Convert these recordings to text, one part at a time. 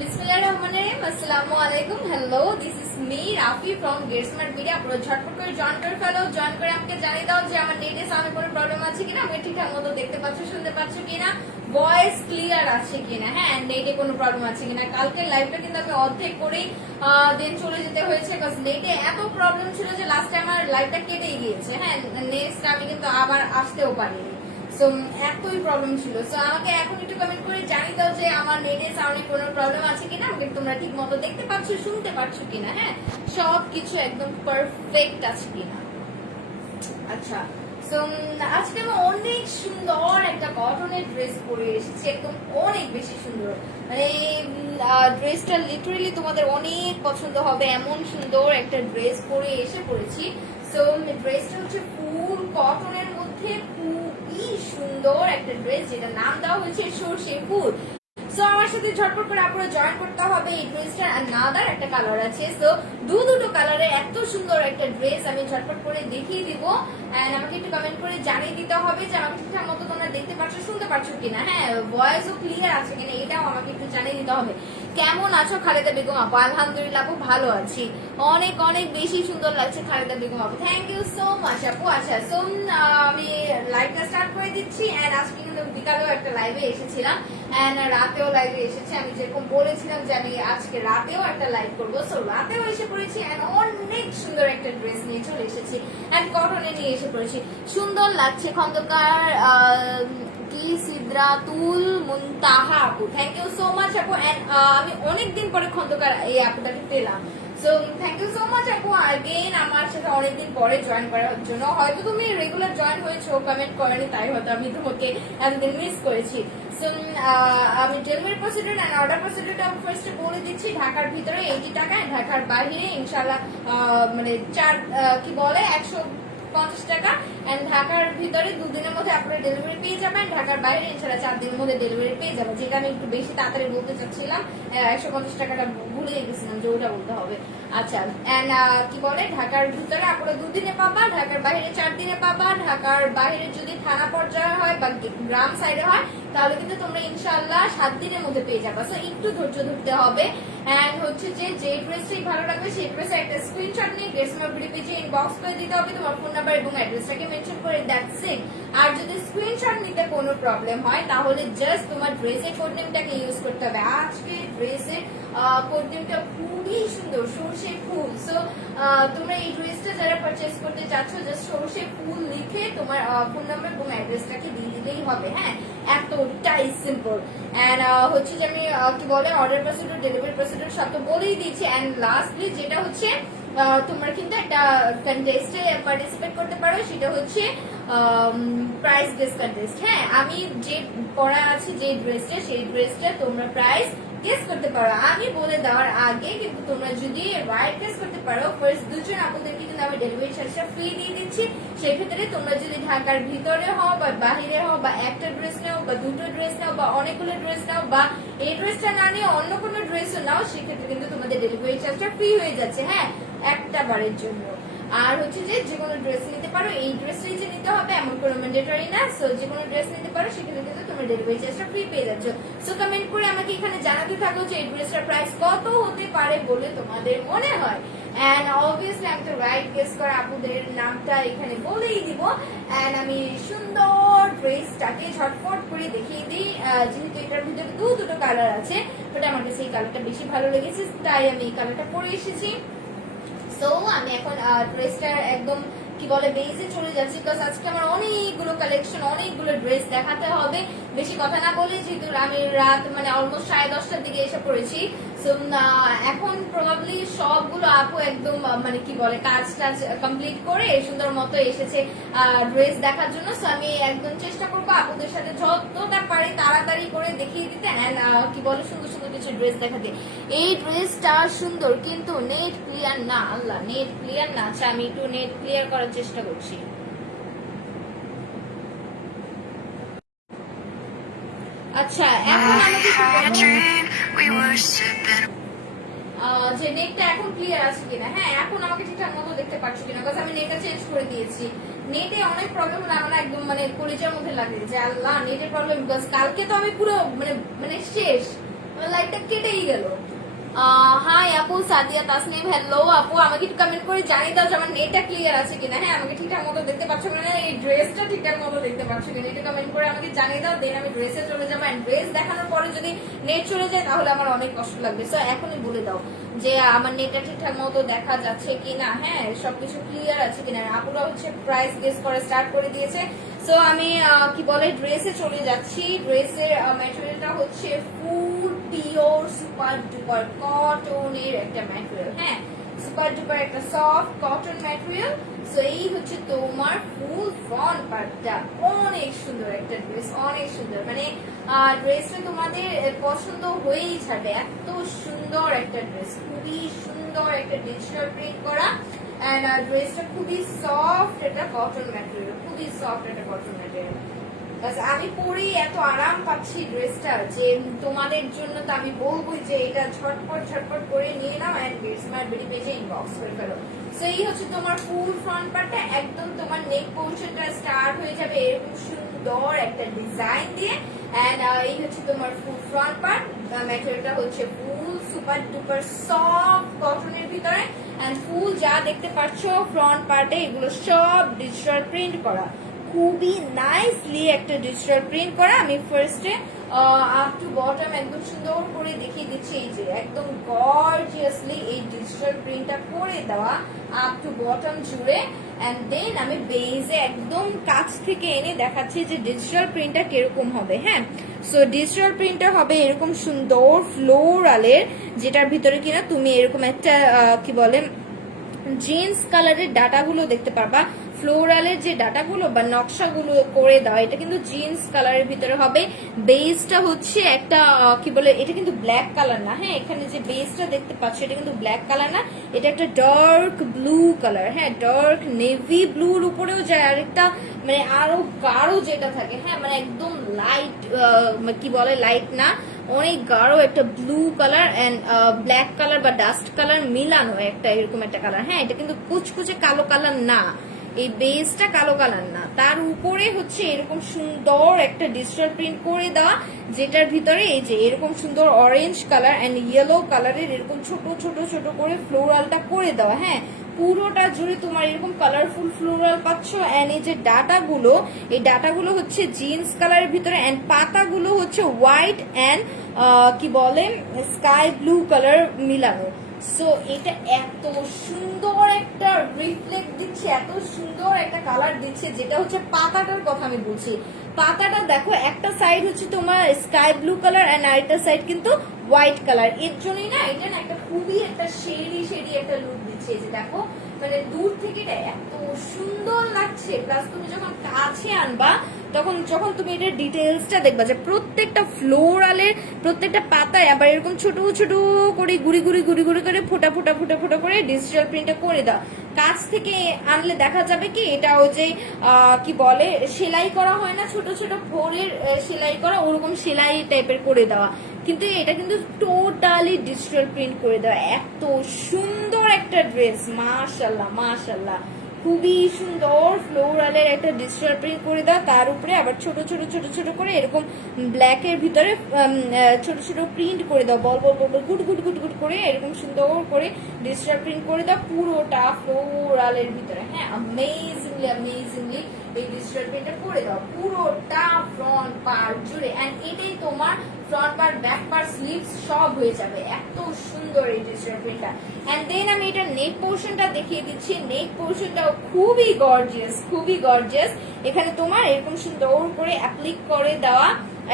बिस्मिल्लाहिर्रहमानिर्रहीम अस्सलामु अलैकुम hello this is me Rafi from Get Smart Media. পুরো ঝটপট করে জয়েন করে ফেলো। জয়েন করে আমাকে জানিয়ে দাও যে আমার নেটের সামনে কোনো প্রবলেম আছে কিনা, আমি ঠিকঠাক মতো দেখতে পাচ্ছ শুনতে পাচ্ছ কিনা, ভয়েস ক্লিয়ার আছে কিনা, হ্যাঁ নেটে কোনো প্রবলেম আছে কিনা। কালকে লাইভটা কিন্তু আমি অর্ধেক করেই দেন চলে যেতে হয়েছে, বিকজ নেটে এত প্রবলেম ছিল যে লাস্টে আমার লাইভটা কেটেই গিয়েছে। হ্যাঁ নেক্সট আমি কিন্তু আবার আসতেও পারিনি, সো এতই প্রবলেম ছিল। সো আমাকে এখন একটু কমেন্ট করে জানিয়ে দাও যে আমার নেটের সাউন্ডে কোনো প্রবলেম আছে কিনা, আমাকে তোমরা ঠিক মতো দেখতে পাচ্ছ শুনতে পাচ্ছ কিনা, হ্যাঁ সবকিছু একদম পারফেক্ট আছে কিনা। আচ্ছা, সো আজকে আমি অনেক সুন্দর একটা কটনের ড্রেস পরে এসেছি, একদম অনেক বেশি সুন্দর। মানে ড্রেসটা লিটারেলি তোমাদের অনেক পছন্দ হবে, এমন সুন্দর একটা ড্রেস পরে এসে পড়েছি। সো ড্রেসটা হচ্ছে ফুল কটনের মধ্যে খুবই সুন্দর একটা ড্রেস, যেটা নাম দেওয়া হয়েছে সর্ষে ফুল। সো আমার সাথে ঝটপট করে আপনারা জয়েন করতে হবে। এই ড্রেসটা নাদার একটা কালার আছে, সো দুটো কালারে এত সুন্দর একটা ড্রেস আমি ঝটপট করে দেখিয়ে দিব। এন্ড আমাকে একটু কমেন্ট করে জানিয়ে দিতে হবে যে আমাকে ঠিকঠাক মতো তোমরা দেখতে পাচ্ছ শুনতে পাচ্ছ কিনা, হ্যাঁ ভয়েসও ক্লিয়ার আছে কিনা, এটাও আমাকে একটু জানিয়ে দিতে হবে। কেমন আছো খালেদা বেগম আপু? আলহামদুলিল্লাহ আপু ভালো আছি, অনেক অনেক বেশি সুন্দর লাগছে খালেদা বেগম আপু, থ্যাংক ইউ সো মাচ আপু। আচ্ছা, সো আমি লাইভটা স্টার্ট করে দিচ্ছি। এন্ড আজকে কিন্তু বিকালেও একটা লাইভে এসেছিলাম, এন্ড রাতেও লাইভে এসেছি। আমি যেরকম বলেছিলাম যে আমি আজকে রাতেও একটা লাইভ করবো, সো রাতেও এসে পড়েছি এন্ড অনেক সুন্দর একটা ড্রেস নিয়ে চলে এসেছি, এন্ড কটনে নিয়ে এসে পড়েছি, সুন্দর লাগছে। খন্দকার কি সিদ্রাতুল মুনতাহা আপু, থ্যাংক ইউ সো মাচ আপু। এন্ড আমি অনেকদিন পরে খন্দকার এই আপুটাকে পেলাম, so thank you so much আপু আগেন আমার সাথে অনেকদিন পরে জয়েন করার জন্য। হয়তো তুমি রেগুলার জয়েন হয়েছো, কমেন্ট করেনি, তাই হয়তো আমি তোমাকে এতদিন মিস করেছি। সো আমি ডেলিভারি প্রসিডিউর এন্ড অর্ডার প্রসিডিউরটা ফার্স্টে বলে দিচ্ছি। ঢাকার ভিতরে 80 টাকা, ঢাকার বাইরে ইনশাআল্লাহ মানে 150 টাকা। এন্ড ঢাকার ভিতরে 2 দিনের মধ্যে আপনারা ডেলিভারি পেয়ে যাবেন, ঢাকার বাইরে ইনশাআল্লাহ 4 দিনের মধ্যে ডেলিভারি পেয়ে যাবেন। যেটা আমি একটু বেশি তাড়াতাড়ি বলতে চাচ্ছিলাম, 150 টাকাটা ভুলে গেছিলাম যে ওটা বলতে হবে। আচ্ছা, এন্ড ঢাকার ভিতরে আপনারা 2 দিনে পাবা, ঢাকার বাইরে 4 দিনে পাবা। ঢাকার বাইরে যদি থানা পর্যায়ে হয় বা গ্রাম সাইডে হয় তাহলে কিন্তু তোমরা ইনশাআল্লাহ 7 দিনের মধ্যে পেয়ে যাবে। সো একটু ধৈর্য ধরতে হবে। এন্ড হচ্ছে যে ড্রেসটাই ভালো লাগবে সেই ড্রেসের একটা স্ক্রিনশট নিয়ে ড্রেসমার ভিডিও পেজে ইনবক্স করে দিতে হবে, তোমার ফোন নাম্বার এবং অ্যাড্রেসটাকে মেনশন করে, দ্যাটস ইট। আর যদি স্ক্রিনশট নিতে কোনো প্রবলেম হয় তাহলে জাস্ট তোমার ড্রেসের কোড নেমটাকে ইউজ করতে হবে। আজকে ড্রেসের কোড নেমটা খুবই সুন্দর, সর্ষে ফুল। সো তোমরা এই ড্রেসটা যারা পারচেজ করতে চাচ্ছ জাস্ট সর্ষে ফুল লিখে তোমার ফোন নাম্বার এবং অ্যাড্রেসটাকে দিয়ে দিলেই হবে, হ্যাঁ এতটাই সিম্পল। এন্ড হচ্ছে যে আমি অর্ডার প্রসিডিউর ডেলিভারি প্রসিডিউর সব তো বলেই দিয়েছি। এন্ড লাস্টলি যেটা হচ্ছে তোমরা কিন্তু একটা কন্টেস্টে পার্টিসিপেট করতে পারো, সেটা হচ্ছে প্রাইস গেস কন্টেস্ট। হ্যাঁ আমি যে পরা আছি যে ড্রেসটা, সেই ড্রেসটা তোমরা প্রাইস গেস করতে পারো আমি বলে দেওয়ার আগে। কিন্তু তোমরা যদি রাইট গেস করতে পারো, ফার্স্ট 2 জন আপনাদেরকে কিন্তু আমি ডেলিভারি চার্জটা ফ্রি দিয়ে দিচ্ছি। সেক্ষেত্রে তোমরা যদি ঢাকার ভিতরে হও বা বাহিরে হও, বা একটা ড্রেস নাও বা 2টো ড্রেস নাও বা অনেকগুলো ড্রেস নাও, বা এই ড্রেসটা না নিয়ে অন্য কোনো ড্রেসও নাও, সেক্ষেত্রে কিন্তু তোমাদের ডেলিভারি চার্জটা ফ্রি হয়ে যাচ্ছে, হ্যাঁ একটা বারের জন্য। আর হচ্ছে যে কোনো ড্রেস নিতে পারো, এই ড্রেসটাই যে নিতে হবে এমন কোনো ম্যান্ডেটরি না। সো যে কোনো ড্রেস নিতে পারো, সেক্ষেত্রে কিন্তু তোমরা ডেলিভারি চার্জটা ফ্রি পেয়ে যাচ্ছ। সো কমেন্ট করে আমাকে এখানে জানাতে থাকো যে এই ড্রেসটার প্রাইস কত হতে পারে বলে তোমাদের মনে হয়। এন্ড অবভিয়াসলি আমি তো রাইট গেস করা আপুদের নামটা এখানে বলেই দিব। এন্ড আমি সুন্দর ড্রেসটাকে ঝটপট করে দেখিয়ে দিই। যেহেতু এটার ভিতরে দুটো কালার আছে, বাট আমার কাছে এই কালারটা বেশি ভালো লেগেছে, তাই আমি এই কালারটা পরে এসেছি। সো আমি এখন ড্রেসটার একদম বেজে চলে যাচ্ছি, বিকজ আজকে আমার অনেকগুলো কালেকশন অনেকগুলো ড্রেস দেখাতে হবে। বেশি কথা না বলে, যেহেতু আমি রাত মানে অলমোস্ট 10:30টার দিকে এসে পড়েছি। সো এখন প্রবাবলি সবগুলো আপু একদম কাজ টাজ কমপ্লিট করে সুন্দর মতো এসেছে ড্রেস দেখার জন্য। সো আমি একদম চেষ্টা করবো আপুদের সাথে যতটা পারি তাড়াতাড়ি করে দেখিয়ে দিতে, এন্ড সুন্দর সুন্দর কিছু ড্রেস দেখাতে। এই ড্রেসটা সুন্দর কিন্তু নেট ক্লিয়ার না, আল্লাহ নেট ক্লিয়ার না। আচ্ছা আমি একটু নেট ক্লিয়ার করার চেষ্টা করছি। আচ্ছা এখন আমাকে যে নেটটা এখন ক্লিয়ার আছে কিনা, হ্যাঁ এখন আমাকে ঠিকঠাক মতো দেখতে পাচ্ছি কিনা, বিকজ আমি নেটটা চেঞ্জ করে দিয়েছি। নেটে অনেক প্রবলেম হলে আমার একদম কলিজার মধ্যে লাগে যে আল্লাহ নেটের প্রবলেম, বিকজ কালকে তো আমি পুরো শেষ লাইটটা কেটেই গেল। হাই আপু, সাদিয়া তাসনিম, হ্যালো আপু, আমাকে একটু কমেন্ট করে জানিয়ে দাও যে আমার নেটটা ক্লিয়ার আছে কিনা। হ্যাঁ, আমাকে ঠিকঠাক মতো দেখতে পাচ্ছ কিনা, এই ড্রেসটা ঠিকঠাক মতো দেখতে পাচ্ছ কিনা, এটা কমেন্ট করে আমাকে জানিয়ে দাও। দেন আমি ড্রেসে চলে যাবো। এন্ড ড্রেস দেখানোর পরে যদি নেট চলে যায় তাহলে আমার অনেক কষ্ট লাগবে। সো এখনই বলে দাও যে আমার নেটটা ঠিকঠাক মতো দেখা যাচ্ছে কিনা, হ্যাঁ সবকিছু ক্লিয়ার আছে কিনা। আপুরা হচ্ছে প্রাইস গেস করে স্টার্ট করে দিয়েছে। সো আমি কি বলে ড্রেসে চলে যাচ্ছি। ড্রেসের ম্যাটেরিয়ালটা হচ্ছে ফুল পিওর সুপার ডুপার কটনের একটা ম্যাটেরিয়াল। হ্যাঁ, সুপার ডুপার একটা সফট কটন ম্যাটেরিয়াল। সো এই হচ্ছে তোমার ফুল ফ্রন্ট পার্টটা। অনেক সুন্দর একটা ড্রেস, অনেক সুন্দর, মানে ড্রেসটা তোমাদের পছন্দ হয়েই ছাড়বে। এত সুন্দর একটা ড্রেস, খুবই সুন্দর একটা ডিজিটাল প্রিন্ট করা। এন্ড ড্রেসটা খুবই সফট, এটা কটন ম্যাটেরিয়াল, খুবই সফট একটা কটন ম্যাটেরিয়াল। আমি পরেই এত আরাম পাচ্ছি ড্রেসটা যে তোমাদের জন্য তো আমি বলবোই যে এটা ঝটপট ঝটপট করে নিয়ে নাও এন্ড স্মার্ট বিডি পেজে ইনবক্স করে ফেলো। সো এই হচ্ছে তোমার ফুল ফ্রন্ট পার্টটা। একদম তোমার নেক পোর্শনটা স্টার্ট হয়ে যাবে এরকম সুন্দর একটা ডিজাইন দিয়ে। এন্ড এই হচ্ছে তোমার ফুল ফ্রন্ট পার্ট। ম্যাটেরিয়ালটা হচ্ছে ফুল সুপার ডুপার সফট কটনের ভিতরে। এন্ড ফুল যা দেখতে পাচ্ছ ফ্রন্ট পার্টে এগুলো সব ডিজিটাল প্রিন্ট করা, খুবই নাইসলি একটা ডিজিটাল প্রিন্ট করা। আমি ফার্স্টে আপ টু বটম একদম সুন্দর করে দেখিয়ে দিচ্ছি। এই যে একদম গর্জিয়াসলি এই ডিজিটাল প্রিন্টটা করে দেওয়া আপ টু বটম জুড়ে। এন্ড দেন আমি বেজে একদম কাছ থেকে এনে দেখাচ্ছি যে ডিজিটাল প্রিন্টটা কিরকম হবে। হ্যাঁ, সো ডিজিটাল প্রিন্টটা হবে এরকম সুন্দর ফ্লোরালের, যেটার ভিতরে কিনা তুমি এরকম একটা কি বলে জিন্স কালারের ডাটাগুলো দেখতে পারবা। ফ্লোরালের যে ডাটাগুলো বা নকশাগুলো করে দাও, এটা কিন্তু জিন্স কালারের ভিতরে হবে। বেসটা হচ্ছে একটা কি বলে, এটা কিন্তু ব্ল্যাক কালার না। হ্যাঁ, এখানে যে বেসটা দেখতে পাচ্ছ এটা কিন্তু ব্ল্যাক কালার না, এটা একটা ডার্ক ব্লু কালার। হ্যাঁ, ডার্ক নেভি ব্লুর উপরেও যায় আরেকটা, মানে আরো গাঢ় যেটা থাকে। হ্যাঁ, মানে একদম লাইট কি বলে, লাইট না, অনেক গাঢ় একটা blue colour and black colour বা ডাস্ট কালার মিলানো একটা এরকম একটা কালার। হ্যাঁ, এটা কিন্তু কুচকুচে কালো কালার না, এই বেসটা কালো কালার না, তার উপরে হচ্ছে এরকম সুন্দর একটা ডিজিটাল প্রিন্ট করে দেওয়া, যেটার ভিতরে এই যে এরকম সুন্দর অরেঞ্জ কালার এন্ড ইয়েলো কালারের এরকম ছোট ছোট ছোট করে ফ্লোরালটা করে দেওয়া। হ্যাঁ, পুরোটা জুড়ে তোমার এরকম কালারফুল ফ্লোরাল পাচ্ছ। এন্ড এই যে ডাটাগুলো, এই ডাটাগুলো হচ্ছে জিন্স কালারের ভিতরে এন্ড পাতাগুলো হচ্ছে হোয়াইট এন্ড কি বলে স্কাই ব্লু কালার মিলানো। সো এটা এত সুন্দর একটা রিফ্লেক্ট দিচ্ছে, এত সুন্দর একটা কালার দিচ্ছে, যেটা হচ্ছে পাতাটার কথা আমি বলছি। পাতাটা দেখো, একটা সাইড হচ্ছে তোমার স্কাই ব্লু কালার এন্ড আরেকটা সাইড কিন্তু হোয়াইট কালার। এর জন্যই না এটা না একটা খুবই একটা শেডি শেডি একটা লুক দিচ্ছে। এই যে দেখো, মানে দূর থেকে এটা এত সুন্দর লাগছে। প্লাস তুমি যখন কাছে আনবা তখন যখন তুমি এটা ডিটেলসটা দেখবা যে প্রত্যেকটা ফ্লোরালের প্রত্যেকটা পাতায় আবার এরকম ছোট ছোট করে গুড়ি গুড়ি গুড়ি গুড়ি করে ফোটা ফোটা ফোটা ফোটা করে ডিজিটাল প্রিন্টটা করে দাও। কাছ থেকে আনলে দেখা যাবে কি এটা ওই যে কি বলে সেলাই করা হয় না, ছোট ছোট ফোরের সেলাই করা, ওরকম সেলাই টাইপের করে দেওয়া, কিন্তু এটা কিন্তু টোটালি ডিজিটাল প্রিন্ট করে দেওয়া। এত সুন্দর একটা ড্রেস, মাশাল্লাহ মাশাল্লাহ, খুবই সুন্দর ফ্লোরালের একটা ডিজিটাল প্রিন্ট করে দাও। তার উপরে আবার ছোট ছোট ছোট ছোট করে এরকম ব্ল্যাকের ভিতরে ছোট ছোট প্রিন্ট করে দাও, বল বল বল গুড গুড গুড গুড করে এরকম সুন্দর করে ডিজিটাল প্রিন্ট করে দাও পুরোটা ফ্লোরালের ভিতরে। হ্যাঁ, অ্যামেজিংলি অ্যামেজিংলি এই ডিজিটাল প্রিন্টটা করে দাও পুরোটা ফ্রন্ট পার্ট জুড়ে। এন্ড এটাই তোমার front part, back part, sleeves সব হয়ে যাবে। এত সুন্দর এই ডিজিটাল প্রিন্টটা। এন্ড দেন আমি এটা নেক পোর্শনটা দেখিয়ে দিচ্ছি। নেক পোর্শনটাও খুবই গর্জিয়াস, খুবই গর্জিয়াস। এখানে তোমার এরকম সুন্দর করে অ্যাপ্লিক করে দেওয়া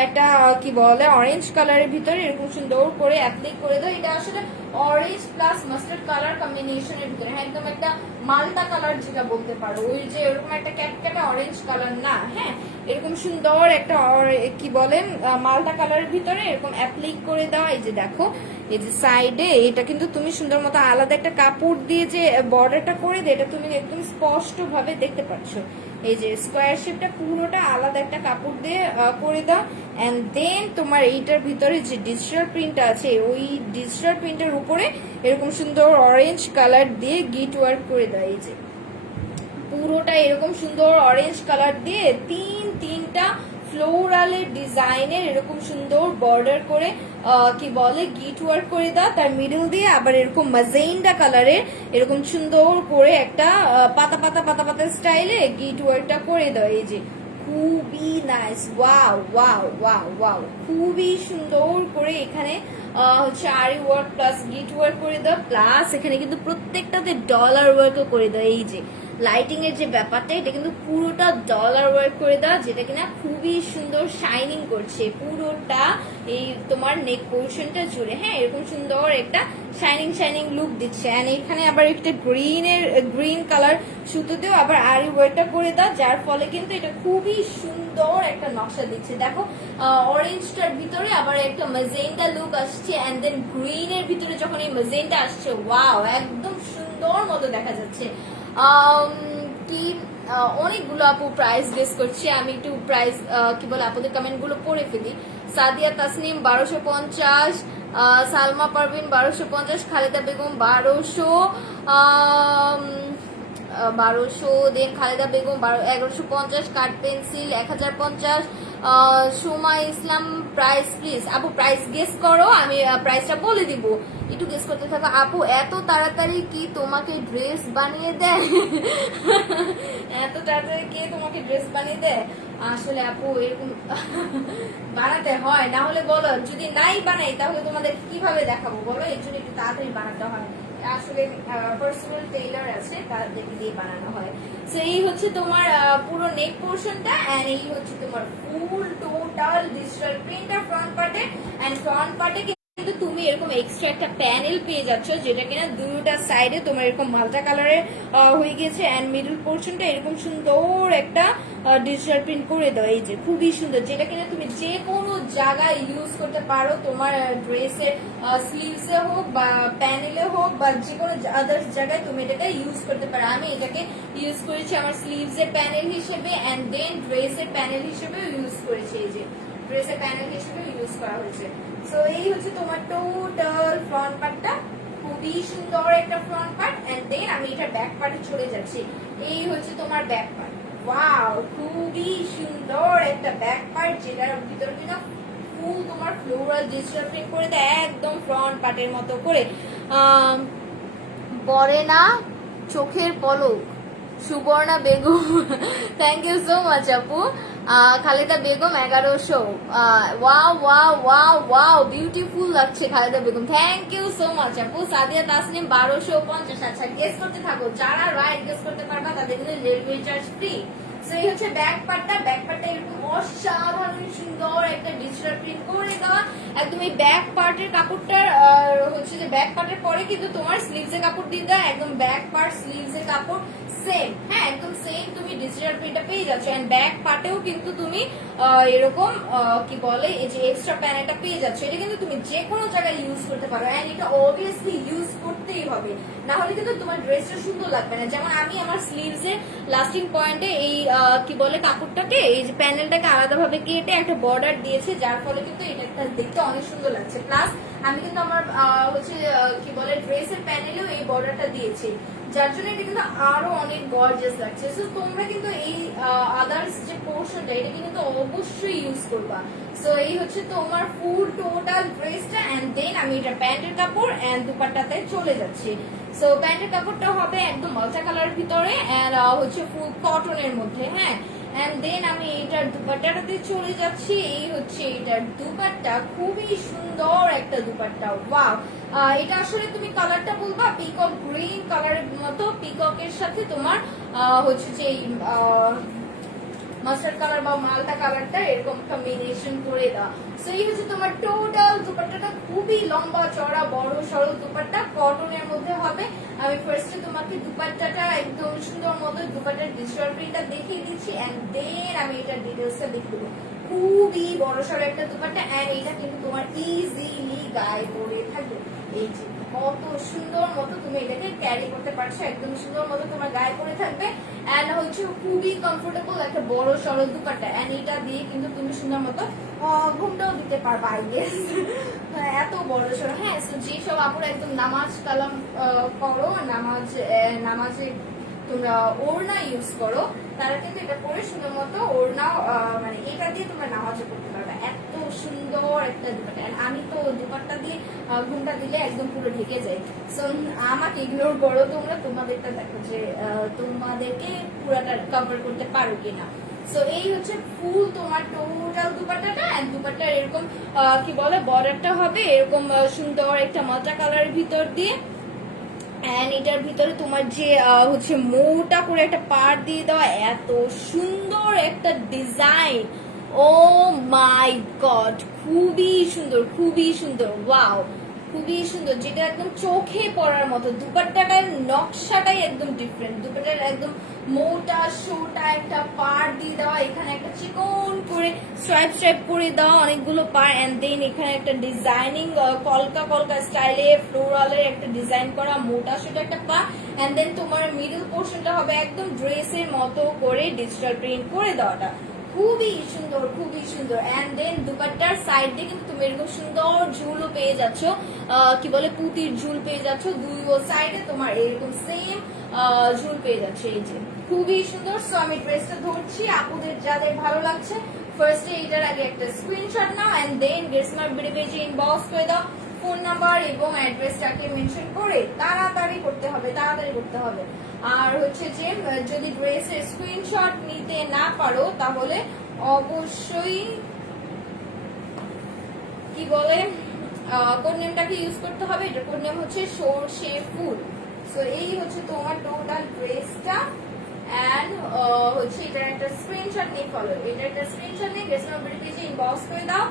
একটা কি বলে অরেঞ্জ কালারের ভিতরে এরকম সুন্দর করে অ্যাপ্লিক করে দাও। এটা আসলে অরেঞ্জ প্লাস মাস্টার্ড কালার কম্বিনেশনের ভিতরে, হ্যাঁ একদম একটা মালটা কালার যেটা বলতে পারো, ওই যে এরকম একটা ক্যাটক্যাটা অরেঞ্জ কালার না। হ্যাঁ, এরকম সুন্দর একটা কি বলেন মালটা কালারের ভিতরে এরকম অ্যাপ্লিক করে দেওয়া। এই যে দেখো, এই যে সাইডে এটা কিন্তু তুমি সুন্দর মতো আলাদা একটা কাপড় দিয়ে যে বর্ডারটা করে দে, এটা তুমি একদম স্পষ্ট ভাবে দেখতে পাচ্ছ। এই যে স্কোয়ার শেপটা পুরোটা আলাদা একটা কাপড় দিয়ে করে দাও। এন্ড দেন তোমার এইটার ভিতরে যে ডিজিটাল প্রিন্টটা আছে, ওই ডিজিটাল প্রিন্টের উপরে এরকম সুন্দর অরেঞ্জ কালার দিয়ে গিট ওয়ার্ক করে দেয়। এই যে পুরোটা এরকম সুন্দর অরেঞ্জ কালার দিয়ে তিনটা ফ্লোরালের ডিজাইনের এরকম সুন্দর বর্ডার করে কি বলে গিট ওয়ার্ক করে দাও, তার মিডল দিয়ে আবার এরকম মাজেন্ডা কালারের এরকম সুন্দর করে একটা পাতা পাতা পাতা পাতা স্টাইলে গিট ওয়ার্কটা করে দাও। এই যে খুবই nice, wow wow wow wow, খুবই সুন্দর করে এখানে হচ্ছে আরি ওয়ার্ক প্লাস গিট ওয়ার্ক করে দাও, প্লাস এখানে কিন্তু প্রত্যেকটাতে ডলার ওয়ার্কও করে দাও। এই যে লাইটিং এর যে ব্যাপারটা, এটা কিন্তু পুরোটা ডলার ওয়ার্ক করে দাও, যেটা কিনা খুবই সুন্দর শাইনিং করছে পুরোটা এই তোমার নেক পোর্শনটা জুড়ে। হ্যাঁ, এরকম সুন্দর একটা শাইনিং শাইনিং লুক দিচ্ছে। এন্ড এখানে আবার একটা গ্রিন কালার সুতোতেও আবার আরি ওয়ার্কটা করে দাও, যার ফলে কিন্তু এটা খুবই সুন্দর একটা নকশা দিচ্ছে। দেখো অরেঞ্জটার ভিতরে আবার একটা ম্যাজেন্টা লুক আসছে, এন্ড দেন গ্রিনের ভিতরে যখন এই ম্যাজেন্টা আসছে, ওয়াও, একদম সুন্দর মতো দেখা যাচ্ছে। কি অনেকগুলো আপু প্রাইস গেস করছি, আমি একটু প্রাইস কি বলে আপুদের কমেন্ট গুলো পড়ে ফেলি। সাদিয়া তাসনিম 1250, সালমা পারভিন 1250, খালেদা বেগম 1200, দেন খালেদা বেগম 1150, কাঠ pencil 1050, Soma Islam price please. আপু প্রাইস গেস করো, আমি প্রাইসটা বলে দিব, একটু গেস করতে থাকো। আপু এত তাড়াতাড়ি কি তোমাকে ড্রেস বানিয়ে দেয়? এত তাড়াতাড়ি কে তোমাকে ড্রেস বানিয়ে দেয়? আসলে আপু এরকম বানাতে হয়, না হলে বলো, যদি নাই বানাই তাহলে তোমাদের কিভাবে দেখাবো বলো, এর জন্য একটু তাড়াতাড়ি বানাতে হয়। আসলে পার্সোনাল টেইলার আছে, তাদেরকে দিয়ে বানানো হয়। সো এই হচ্ছে তোমার পুরো নেক পোর্শনটা, এন্ড এই হচ্ছে তোমার ফুল টোটাল ডিজিটাল প্রিন্টার ফ্রন্ট পার্টে। এন্ড ফ্রন্ট পার্টে কিন্তু তুমি এরকম এক্সট্রা একটা প্যানেল পেয়ে যাচ্ছ, যেটা কিনা দুইটা সাইডে তোমার এরকম মাল্টা কালারের হয়ে গেছে, এন্ড মিডল পোর্শনটা এরকম সুন্দর একটা ডিজিটাল প্রিন্ট করে দাও। এই যে খুবই সুন্দর, যেটা কিনা তুমি যে কোনো জায়গায় ইউজ করতে পারো, তোমার ড্রেসের স্লিভসে হোক বা প্যানেলে হোক বা যে কোনো আদার্স জায়গায় তুমি এটাকে ইউজ করতে পারো। আমি এটাকে ইউজ করেছি আমার স্লিভসের প্যানেল হিসেবে, এন্ড দেন ড্রেসের প্যানেল হিসেবেও ইউজ করেছি। এই যে ড্রেসের প্যানেল হিসেবে ইউজ করা হয়েছে। সো এই হচ্ছে তোমার টোটাল ফ্রন্ট পার্টটা, খুবই সুন্দর একটা ফ্রন্ট পার্ট। এন্ড দেন আমি এটা ব্যাক পার্টে চলে যাচ্ছি। এই হচ্ছে তোমার ব্যাক পার্ট, ওয়াও, খুবই সুন্দর একটা ব্যাক পার্ট, যেটার ভিতরে কিনা ফুল তোমার ফ্লোরাল ডিজিটাল প্রিন্ট করে দেয়, একদম ফ্রন্ট পার্টের মতো করে। পরে না চোখের পলক, Subarna Begum, thank you so much আপু। Khaleda Begum 1100, wow wow wow wow, beautiful লাগছে Khaleda Begum, thank you so much আপু। সাদিয়া তাসনিম 1250। আচ্ছা, গেস করতে থাকো, যারা রাইট গেস করতে পারবা তাদের কিন্তু ডেলিভারি চার্জ ফ্রি। সো এই হচ্ছে ব্যাক পার্টটা, ব্যাক পার্টটা এরকম অসাধারণ সুন্দর একটা ডিজিটাল প্রিন্ট করে দেওয়া। একদম এই ব্যাক পার্টের কাপড়টার হচ্ছে যে ব্যাক পার্টের পরে কিন্তু তোমার স্লিভস এর কাপড় দিয়ে দেয়, একদম ব্যাক পার্ট স্লিভস এর কাপড় সেম। হ্যাঁ, একদম সেম তুমি ডিজিটাল প্রিন্টটা পেয়ে যাচ্ছ। এন্ড ব্যাক পার্টেও কিন্তু তুমি এরকম কি বলে এই যে এক্সট্রা প্যানেলটা পেয়ে যাচ্ছ। এটা কিন্তু তুমি যে কোনো জায়গায় ইউজ করতে পারো, এন্ড এটা অবভিয়াসলি ইউজ করতেই হবে, না হলে কিন্তু তোমার ড্রেসটা সুন্দর লাগবে না। যেমন আমি আমার স্লিভস এর লাস্টিং পয়েন্টে এই কি বলে কাপড়টাকে, এই যে প্যানেলটাকে আলাদাভাবে কেটে একটা বর্ডার দিয়েছে, যার ফলে কিন্তু এটা দেখতে অনেক সুন্দর লাগছে। প্লাস আমি কিন্তু আমার হচ্ছে কি বলে ড্রেসের প্যানেলেও এই বর্ডারটা দিয়েছি, যার জন্য এটা কিন্তু আরো অনেক গর্জিয়াস লাগছে। সো তোমরা কিন্তু এই আদার্স যে পোর্শনটা, এটা কিন্তু অবশ্যই ইউজ করবা। সো এই হচ্ছে তোমার ফুল টোটাল ড্রেসটা, এন্ড দেন আমি এটা প্যান্টের কাপড় এন্ড দুপাট্টাতে চলে যাচ্ছি। সো প্যান্টের কাপড়টা হবে একদম মাল্টা কালারের ভিতরে, এন্ড হচ্ছে ফুল কটনের মধ্যে। হ্যাঁ, এন্ড দেন আমি এটার দুপাট্টাটাতে চলে যাচ্ছি। এই হচ্ছে এটার দুপাট্টা, খুবই সুন্দর একটা দুপাট্টা, ওয়াও। এটা আসলে তুমি কালারটা বলবা পিকক গ্রিন কালারের মতো, পিককের সাথে তোমার হচ্ছে যে মাস্টার্ড কালার বা মালটা কালারটা এরকম কম্বিনেশন করে দাও। সো এই হচ্ছে তোমার টোটাল দুপাট্টাটা, খুবই লম্বা চড়া বড় সরল দুপাট্টা, কটনের মধ্যে হবে। আমি ফার্স্টে তোমাকে দুপাট্টাটা একদম সুন্দর মতো দুপাট্টার ডিজিটাল প্রিন্টটা দেখিয়ে দিচ্ছি, এন্ড দেন আমি এটার ডিটেলসটা দেখিয়ে দেবো। খুবই বড় সড়ো একটা দুপাট্টা, এন্ড এটা কিন্তু তোমার ইজিলি গায়ে পরে থাকবে। এই যে কত সুন্দর মতো তুমি এটাকে ক্যারি করতে পারছো, একদম সুন্দর মতো তোমার গায়ে পরে থাকবে, এন্ড হচ্ছে খুবই কমফোর্টেবল একটা বড় সড়ো দুপাট্টা, এন্ড এটা দিয়ে কিন্তু তুমি সুন্দর মতো ঘুমটাও দিতে পারবা, আই গেস। এত বড় সড়ো। হ্যাঁ, যেসব আপুরা একদম নামাজ কালাম করো, নামাজে তোমরা ওড়না ইউজ করো তারা কিন্তু এটা পরে সুন্দর মতো ওড়না মানে এটা দিয়ে তোমরা নামাজও করতে পারবে। এত সুন্দর একটা দুপাট্টা, আমি তো দুপাট্টা দিয়ে ঘুমটা দিলে একদম পুরো ঢেকে যায়। সো আমাকে ইগনোর করো তোমরা, তোমাদেরটা দেখো যে তোমাদেরকে পুরাটা কভার করতে পারো কিনা। সো এই হচ্ছে ফুল তোমার টোটাল দুপাট্টাটা। এন্ড দুপাট্টার এরকম কি বলে বর্ডারটা হবে এরকম সুন্দর একটা মাল্টা কালারের ভিতর দিয়ে। এন্ড এটার ভিতরে তোমার যে হচ্ছে মোটা করে একটা পাড় দিয়ে দেওয়া, এত সুন্দর একটা ডিজাইন। ও মাই গড, খুবই সুন্দর, খুবই সুন্দর, ওয়াও, খুবই সুন্দর, যেটা একদম চোখে পড়ার মতো। দুপাট্টাটার নকশাটাই একদম ডিফারেন্ট, দুপাট্টার একদম মোটা সোটা একটা পাড় দিয়ে দেওয়া, এখানে একটা চিকন করে স্ট্রাইপ স্ট্রাইপ করে দেওয়া অনেকগুলো পাড়। এন্ড দেন এখানে একটা ডিজাইনিং কলকা কলকা স্টাইলে ফ্লোরালের একটা ডিজাইন করা মোটা সোটা একটা পাড়। এন্ড দেন তোমার মিডল পোর্শনটা হবে একদম ড্রেসের মতো করে ডিজিটাল প্রিন্ট করে দেওয়াটা, খুবই সুন্দর, খুবই সুন্দর। এন্ড দেন দুপাট্টার সাইড দিয়ে কিন্তু তুমি এরকম সুন্দর ঝুলও পেয়ে যাচ্ছ, কি বলে পুতির ঝুল পেয়ে যাচ্ছ, দুই সাইডে তোমার এরকম সেম ঝুল পেয়ে যাচ্ছে, এই যে খুবই সুন্দর। সো আমি ড্রেসটা ধরছি, আপুদের যাদের ভালো লাগছে ফার্স্টে এটার আগে একটা স্ক্রিনশট নাও এন্ড দেন গেসমার ভিডিও পেজে ইনবক্স করে দাও, ফোন নাম্বার এবং অ্যাড্রেসটাকে মেনশন করে তাড়াতাড়ি করতে হবে, তাড়াতাড়ি করতে হবে। আর হচ্ছে যে যদি ড্রেসের স্ক্রিনশট নিতে না পারো তাহলে অবশ্যই কি বলে কোড নেমটাকে ইউজ করতে হবে। এটা কোড নেম হচ্ছে সরষে ফুল। সো এই হচ্ছে তোমার টোটাল ড্রেসটা। এন্ড হচ্ছে এটার একটা স্ক্রিনশট নিয়ে ফলো, এটার একটা স্ক্রিনশট নিয়ে গেস্ট নাম্বার পেজে ইনবক্স করে দাও।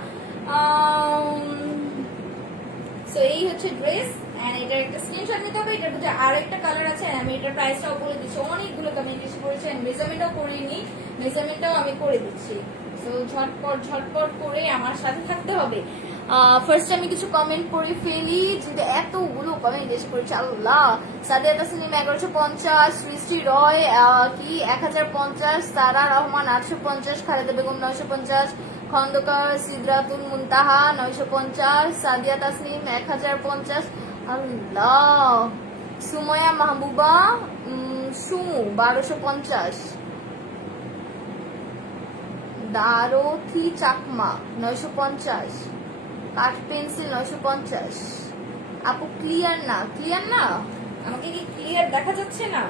সো এই হচ্ছে ড্রেস এন্ড এটার একটা স্ক্রিনশট নিতে হবে। এটার মধ্যে আরো একটা কালার আছে, আমি এটার প্রাইসটাও বলে দিচ্ছি, অনেকগুলো কমিউনিকেশন করেছি এন্ড মেজারমেন্টও করিনি, মেজারমেন্টটাও আমি করে দিচ্ছি। সো ঝটপট ঝটপট করে আমার সাথে থাকতে হবে। ফার্স্ট আমি কিছু কমেন্ট করে ফেলি, যেটা এতগুলো কমেন্ট জিজ্ঞেস করেছি, আল্লাহ। সাদিয়া তাসনিম 1150, সৃষ্টি রয় কি 1050, সারা রহমান 850, খালেদা বেগম 950, খন্দকার সিদরাতুল মুনতাহা 950, সাদিয়া তাসনিম 1050, আল্লাহ। সুময়া মাহবুবা সুমু 1250, দারথি চাকমা 950, কাঠ পেন্সিল 950। আপু ক্লিয়ার না, ক্লিয়ার না, আমাকে কি ক্লিয়ার দেখা যাচ্ছে না?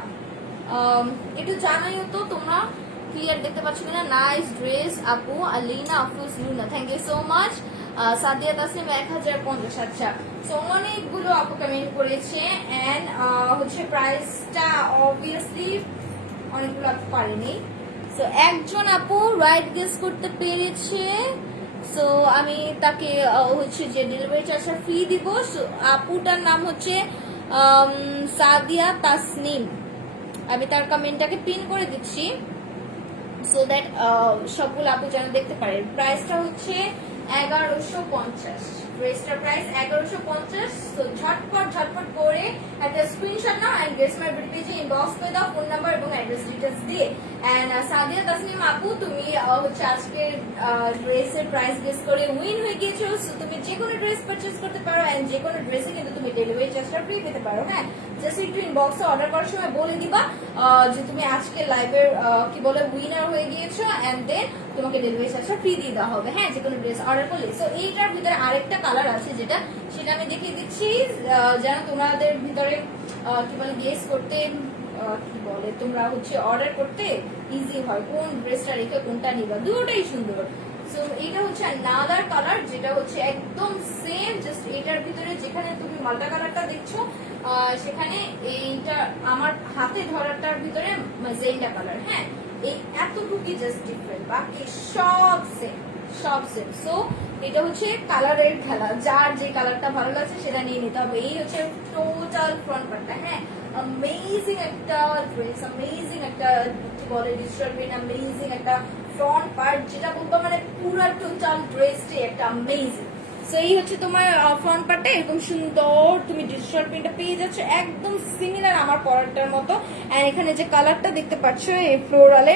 একটু জানাইও তো তোমরা ক্লিয়ার দেখতে পাচ্ছ কিনা। নাইস ড্রেস আপু, Alina Afroz Luna, thank you so much. Sadia Tasnim 1050। আচ্ছা, সো অনেকগুলো আপু কমেন্ট করেছে এন্ড হচ্ছে প্রাইসটা অবভিয়াসলি অনেকগুলো আপু পারেনি। সো একজন আপু রাইট গেস করতে পেরেছে, সো আমি তাকে হচ্ছে যে ডেলিভারি চার্জটা ফ্রি দিব। আপুটার নাম হচ্ছে সাদিয়া তাসনিম, আমি তার কমেন্টটাকে পিন করে দিচ্ছি সো দ্যাট সবগুলো আপু যেন দেখতে পারে। প্রাইসটা হচ্ছে 1150, ড্রেসটার প্রাইস 1150। সো ঝটপট ঝটপট করে একটা স্ক্রিনশট নাও এন্ড গেস মাই ভিডিও পেজে ইনবক্স করে দাও ফোন নাম্বার এবং অ্যাড্রেস ডিটেইলস দিয়ে। এন্ড সাদিয়া তাসনিম আপু, তুমি হচ্ছে আজকে ড্রেসের প্রাইস গেস করে উইন হয়ে গিয়েছো। সো তুমি যে কোনো ড্রেস পারচেজ করতে পারো এন্ড যে কোনো ড্রেসে কিন্তু তুমি ডেলিভারি চার্জটা ফ্রি পেতে পারো। হ্যাঁ, জাস্ট একটু ইনবক্সে অর্ডার করার সময় বলে দিবা যে তুমি আজকে লাইভের কি বলে উইনার হয়ে গিয়েছো এন্ড দেন তোমাকে ডেলিভারি চার্জটা ফ্রি দিয়ে দেওয়া হবে। হ্যাঁ, যে কোনো ড্রেস অর্ডার করলে। সো এইটার ভিতরে আরেকটা কালার আছে যেটা, সেটা আমি দেখিয়ে দিচ্ছি যেন তোমাদের ভিতরে কি বলে গেস করতে কি বলে তোমরা হচ্ছে অর্ডার করতে ইজি হয়, কোন ড্রেসটা রেখে কোনটা নিবা, দুটোই সুন্দর। সো এটা হচ্ছে নাদার কালার, যেটা হচ্ছে একদম সেম, জাস্ট এটার ভিতরে যেখানে তুমি মাল্টা কালারটা দেখছো সেখানে এইটা আমার হাতে ধরাটার ভিতরে ম্যাজেন্টা কালার। হ্যাঁ, এই এতটুকুই জাস্ট ডিফারেন্ট, বাকি সব সেম, সব সেম। সো এটা হচ্ছে কালারের খেলা, যার যে কালারটা ভালো লাগছে সেটা নিয়ে নিতে হবে। এই হচ্ছে টোটাল ফ্রন্ট পার্টটা। হ্যাঁ, অ্যামেজিং একটা ড্রেস, অ্যামেজিং একটা কি বলে ডিজিটাল প্রিন্ট, অ্যামেজিং একটা ফ্রন্ট পার্ট, যেটা বলবো মানে পুরো টোটাল ড্রেসটি একটা অ্যামেজিং। সো এই হচ্ছে তোমার ফ্রন্ট পার্টটা, এরকম সুন্দর তুমি ডিজিটাল প্রিন্টটা পেয়ে যাচ্ছ একদম সিমিলার আমার পরারটার মতো। এন্ড এখানে যে কালারটা দেখতে পাচ্ছ এই ফ্লোরাল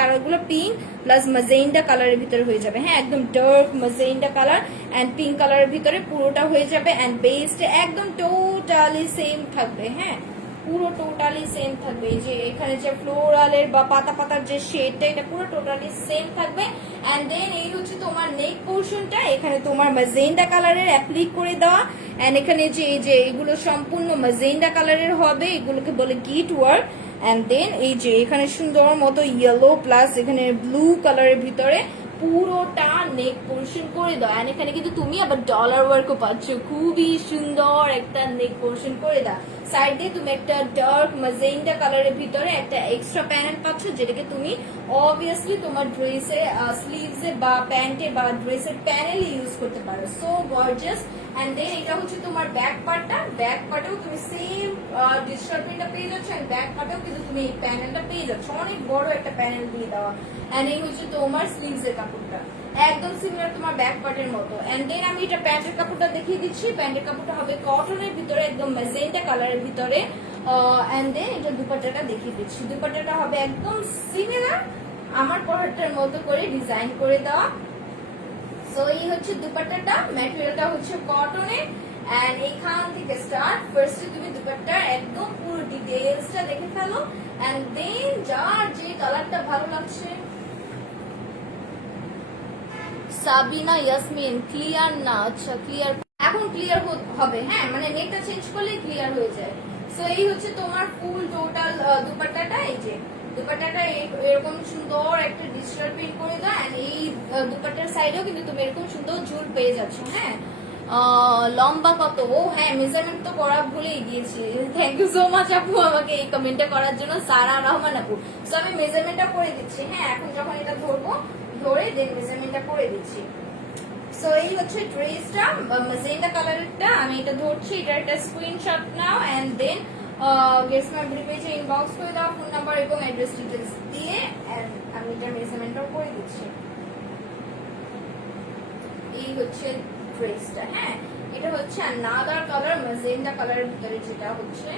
কালারগুলো পিঙ্ক প্লাস ম্যাজেন্টা কালারের ভিতরে হয়ে যাবে। হ্যাঁ, একদম dark magenta colour and pink কালারের ভিতরে পুরোটা হয়ে যাবে এন্ড বেসটা একদম টোটালি সেম থাকবে। হ্যাঁ, পুরো টোটালি সেম থাকবে। এই যে এখানে যে ফ্লোরালের বা পাতা পাতার যে শেডটা, এটা পুরো টোটালি সেম থাকবে। এন্ড দেন এই হচ্ছে তোমার নেক পোর্শনটা, এখানে তোমার ম্যাজেন্ডা কালারের অ্যাপ্লিক করে দেওয়া। এন্ড এখানে যে এই যে এগুলো সম্পূর্ণ ম্যাজেন্ডা কালারের হবে, এগুলোকে বলে গিট ওয়ার্ক। এন্ড দেন এই যে এখানে সুন্দর মতো ইয়েলো প্লাস এখানে ব্লু কালারের ভিতরে পুরোটা নেক পোর্শন করে দাও। এন্ড এখানে কিন্তু তুমি আবার ডলার ওয়ার্কও পাচ্ছ, খুবই সুন্দর একটা নেক পোর্শন করে দাও। সাইড দিয়ে তুমি একটা ডার্ক ম্যাজেন্ডা কালারের ভিতরে একটা এক্সট্রা প্যানেল পাচ্ছ, যেটাকে তুমি অবভিয়াসলি তোমার ড্রেসে স্লিভসে বা প্যান্টে বা ড্রেসের প্যানেলে ইউজ করতে পারো। So gorgeous. এন্ড দেন এটা হচ্ছে তোমার ব্যাক পার্টটা, ব্যাক পার্টেও তুমি সেম ডিজিটাল প্রিন্টটা পেয়ে যাচ্ছ। এন্ড ব্যাক পার্টেও কিন্তু তুমি এই প্যানেলটা পেয়ে যাচ্ছ, অনেক বড় একটা প্যানেল দিয়ে দেওয়া। এন্ড এই হচ্ছে তোমার স্লিভস এর কাপড়টা, একদম সিমিলার তোমার ব্যাক পার্টের মতো। এন্ড দেন আমি এটা প্যান্টের কাপড়টা দেখিয়ে দিচ্ছি। প্যান্টের কাপড়টা হবে কটনের ভিতরে, একদম ম্যাজেন্টা কালারের ভিতরে। এন্ড দেন এটা দুপাট্টাটা দেখিয়ে দিচ্ছি। দুপাট্টাটা হবে একদম সিমিলার আমার পরাটার মতো করে ডিজাইন করে দেওয়া। সো এই হচ্ছে দুপাট্টাটা, ম্যাটেরিয়ালটা হচ্ছে কটনের। এন্ড এখান থেকে স্টার্ট, ফার্স্টে তুমি দুপাট্টার একদম পুরো ডিটেইলসটা দেখে ফেলো। এন্ড দেন যার যে কালারটা ভালো লাগছে। সাবিনা ইয়াসমিন ক্লিয়ার না? আচ্ছা ক্লিয়ার, এখন ক্লিয়ার হবে। হ্যাঁ মানে নেটটা চেঞ্জ করলে ক্লিয়ার হয়ে যায়। সো এই হচ্ছে তোমার ফুল টোটাল দুপাট্টাটা। এই যে দুপাট্টাটা এরকম সুন্দর একটা ডিজিটাল প্রিন্ট করে দাও। এন্ড এই দুপাট্টার সাইডেও কিন্তু তুমি এরকম সুন্দর ঝুল পেয়ে যাচ্ছ। হ্যাঁ লম্বা কত? ও হ্যাঁ মেজারমেন্ট তো করা ভুলেই গিয়েছি। থ্যাংক ইউ সো মাচ আপু আমাকে এই কমেন্টটা করার জন্য, সারা রহমান আপু। সো আমি মেজারমেন্টটা করে দিচ্ছি। হ্যাঁ এখন যখন এটা ধরবো, ধরে দেন মেজারমেন্টটা করে দিচ্ছি। সো এই হচ্ছে ড্রেসটা ম্যাজেন্টা কালারেরটা, আমি এটা ধরছি। এটা একটা স্ক্রিনশট নাও। And then guess my beauty পেজে ইনবক্স করে দাও ফোন নাম্বার এবং অ্যাড্রেস ডিটেইলস দিয়ে। এন্ড আমি এটার মেজারমেন্টটাও করে দিচ্ছি। এই হচ্ছে ড্রেসটা। হ্যাঁ এটা হচ্ছে আনাদার কালার, ম্যাজেন্টা কালারের ভিতরে যেটা হচ্ছে।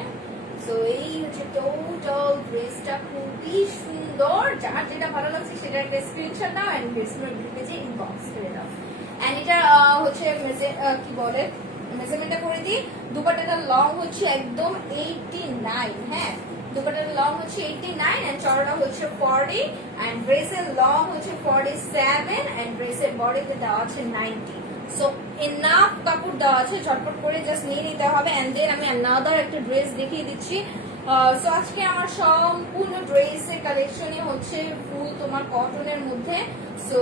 সো এই হচ্ছে টোটাল ড্রেসটা, খুবই সুন্দর। যার যেটা ভালো লাগছে সেটা একটা স্ক্রিনশট নাও এন্ড গেস মাই বিউটি পেজে ইনবক্স করে দাও। এন্ড এটা হচ্ছে কি বলে মেজারমেন্টটা করে দিই। দুপাট্টাটার লং হচ্ছে একদম 89। হ্যাঁ দুপাট্টাটার লং হচ্ছে 89 এন্ড চওড়া হচ্ছে 40 এন্ড ড্রেসের লং হচ্ছে 47 এন্ড ড্রেসের বডিতে দেওয়া আছে 90। সো এনাফ কাপড় দেওয়া আছে, ঝটপট করে জাস্ট নিয়ে নিতে হবে। এন্ড দেন আমি আনাদার একটা ড্রেস দেখিয়ে দিচ্ছি। সো আজকে আমার সম্পূর্ণ ড্রেসের কালেকশনে হচ্ছে ফুল তোমার কটনের মধ্যে। সো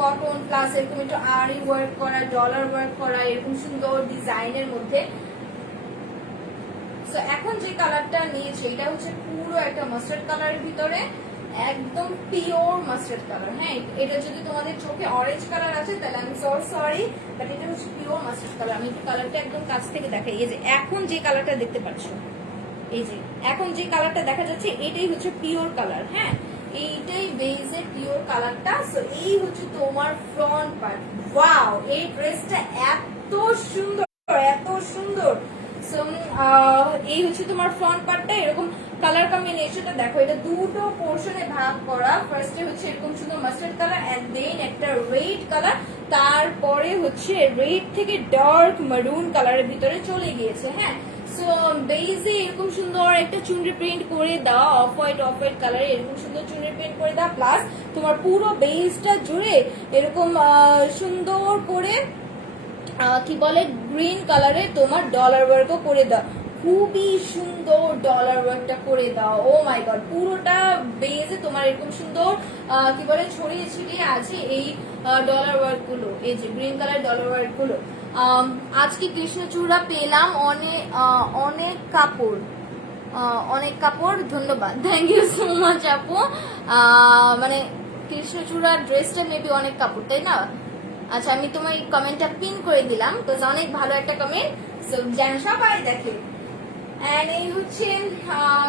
কটন প্লাস এরকম একটু আরি ওয়ার্ক করা, ডলার ওয়ার্ক করা, এরকম সুন্দর ডিজাইনের মধ্যে। সো এখন যে কালারটা নিয়েছি এটা হচ্ছে পুরো একটা মাস্টার্ড কালারের ভিতরে, একদম পিওর মাস্টার্ড কালার। হ্যাঁ এটা যদি তোমাদের চোখে অরেঞ্জ কালার আছে তাহলে আমি সরি, বাট এটা হচ্ছে পিওর মাস্টার্ড কালার। আমি একটু কালারটা একদম কাছ থেকে দেখাই। এই যে এখন যে কালারটা দেখতে পাচ্ছ, এই যে এখন যে কালারটা দেখা যাচ্ছে এটাই হচ্ছে পিওর কালার। হ্যাঁ এইটাই বেজের পিওর কালারটা। সো এই হচ্ছে তোমার ফ্রন্ট পার্ট। ওয়াও এই ড্রেসটা এত সুন্দর, এত সুন্দর। সো এই হচ্ছে তোমার ফ্রন্ট পার্টটা, এরকম কালার কম্বিনেশনটা দেখো, এটা দুটো পোর্শনে ভাগ করা। ফার্স্টে হচ্ছে এরকম সুন্দর মাস্টার্ড কালার এন্ড দেন একটা রেড কালার, তারপরে হচ্ছে রেড থেকে ডার্ক মারুন কালারের ভিতরে চলে গিয়েছে। হ্যাঁ সো বেজে এরকম সুন্দর একটা চুনরি প্রিন্ট করে দাও, অফ হোয়াইট কালারে এরকম সুন্দর চুনরি প্রিন্ট করে দাও। প্লাস তোমার পুরো বেজটা জুড়ে এরকম সুন্দর করে কি বলে গ্রিন কালারে তোমার ডলার ওয়ার্কও করে দাও, খুবই সুন্দর ডলার ওয়ার্কটা করে দাও। ও মাই গড পুরোটা বেজে তোমার এরকম সুন্দর কি বলে ছড়িয়ে ছিটিয়ে আছে এই ডলার ওয়ার্ক গুলো। এই যে গ্রিন কালার ডলার ওয়ার্ক গুলো। আজকে কৃষ্ণচূড়া পেলাম অনেক কাপড়, অনেক কাপড়, ধন্যবাদ, থ্যাংক ইউ সো মাচ আপু। মানে কৃষ্ণচূড়ার ড্রেসটা মেবি অনেক কাপড়, তাই না? আচ্ছা আমি তোমার এই কমেন্টটা পিন করে দিলাম, বিকজ অনেক ভালো একটা কমেন্ট, যেন সবাই দেখে। এন্ড এই হচ্ছে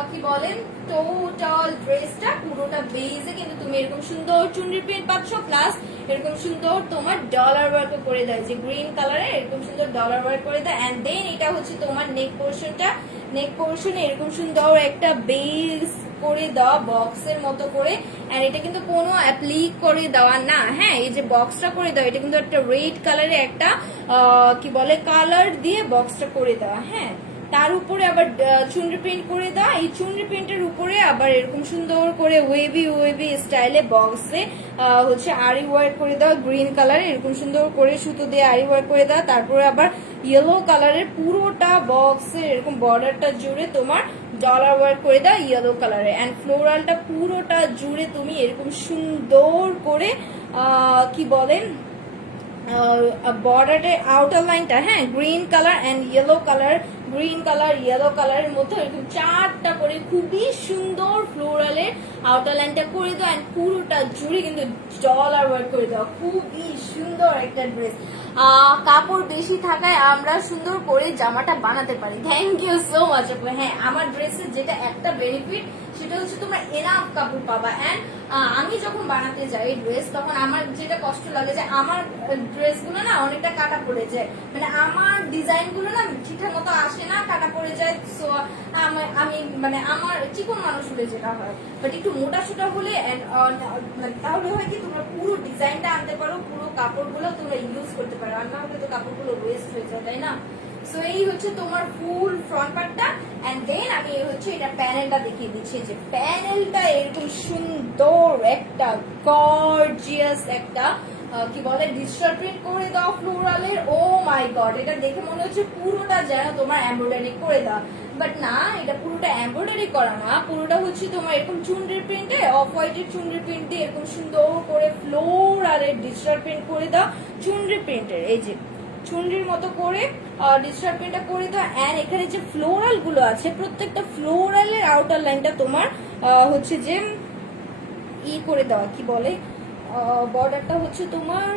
কি বলেন টোটাল ড্রেসটা, পুরোটা বেজে কিন্তু তুমি এরকম সুন্দর চুনরি প্রিন্ট পাচ্ছ, প্লাস এরকম সুন্দর তোমার ডলার ওয়ার্ক করে দেয়, যে গ্রিন কালারে এরকম সুন্দর ডলার ওয়ার্ক করে দেয়। এন্ড দেন এটা হচ্ছে তোমার নেক পোর্শনটা, নেক পোর্শনে এরকম সুন্দর একটা বেস করে দেওয়া বক্সের মতো করে। এন্ড এটা কিন্তু কোনো অ্যাপ্লিক করে দেওয়া না। হ্যাঁ এই যে বক্সটা করে দেওয়া, এটা কিন্তু একটা রেড কালারে একটা কি বলে কালার দিয়ে বক্সটা করে দেওয়া। হ্যাঁ তার উপরে আবার চুনরি প্রিন্ট করে দেওয়া। এই চুনরি প্রিন্টের উপরে আবার এরকম সুন্দর করে ওয়েভি ওয়েভি স্টাইলে বক্সে হচ্ছে আরি ওয়ার্ক করে দেওয়া, গ্রিন কালার এরকম সুন্দর করে সুতো দিয়ে আরি ওয়ার্ক করে দেওয়া। তারপরে আবার ইয়েলো কালারের পুরোটা বক্সে এরকম বর্ডারটা জুড়ে তোমার ডলার ওয়ার্ক করে দাও ইয়েলো কালারে, অ্যান্ড ফ্লোরালটা পুরোটা জুড়ে তুমি এরকম সুন্দর করে কি বলেন বর্ডারের আউটার লাইনটা, হ্যাঁ, green colour and yellow colour, green colour yellow কালারের মতো এরকম 4টা করে খুবই সুন্দর ফ্লোরালের আউটার লাইনটা করে দাও, অ্যান্ড পুরোটা জুড়ে কিন্তু ডলার ওয়ার্ক করে দাও। খুবই সুন্দর একটা ড্রেস। কাপড় বেশি থাকায় আমরা সুন্দর করে জামাটা বানাতে পারি। থ্যাংক ইউ সো মাচ আপু। হ্যাঁ, আমার ড্রেসের যেটা একটা বেনিফিট সেটা হচ্ছে তোমরা এনাফ কাপড় পাবা। অ্যান্ড আমি যখন বানাতে যাই ড্রেস, তখন আমার যেটা কষ্ট লাগে যে আমার ড্রেসগুলো না অনেকটা কাটা পড়ে যায়, মানে আমার ডিজাইন গুলো না ঠিকঠাক মতো আসে না, কাটা পড়ে যায়। সো আমি মানে আমার চিকন মানুষ হলে যেটা হয়, বাট একটু মোটা সোটা হলে তাহলে হয় কি তোমরা পুরো ডিজাইনটা আনতে পারো, পুরো কাপড়গুলো তোমরা ইউজ করতে পারো, আর না হলে তো কাপড়গুলো ওয়েস্ট হয়ে যায়, তাই না? সো এই হচ্ছে তোমার ফুল ফ্রন্ট পার্টটা, এন্ড দেন আমি হচ্ছে এটা প্যানেলটা দেখিয়ে দিচ্ছি। যে প্যানেলটা এরকম সুন্দর একটা গর্জিয়াস একটা কি বলে ডিজিটাল প্রিন্ট করে দাও ফ্লোরালের। ও মাই গড, এটা দেখে মনে হচ্ছে পুরোটা যেন তোমার এমব্রয়ডারি করে দাও, বাট না, এটা পুরোটা এমব্রয়ডারি করা না, পুরোটা হচ্ছে তোমার এরকম চুনরির প্রিন্টে, অফ হোয়াইটের চুনরির প্রিন্ট দিয়ে এরকম সুন্দর করে ফ্লোরালের ডিজিটাল প্রিন্ট করে দাও চুনরি প্রিন্টের। এই যে চুনরির মতো করে ডিজিটাল প্রিন্টটা করে দাও, অ্যান্ড এখানে যে ফ্লোরাল গুলো আছে প্রত্যেকটা ফ্লোরালের আউটার লাইনটা তোমার হচ্ছে যে করে দেওয়া, কি বলে বর্ডারটা হচ্ছে তোমার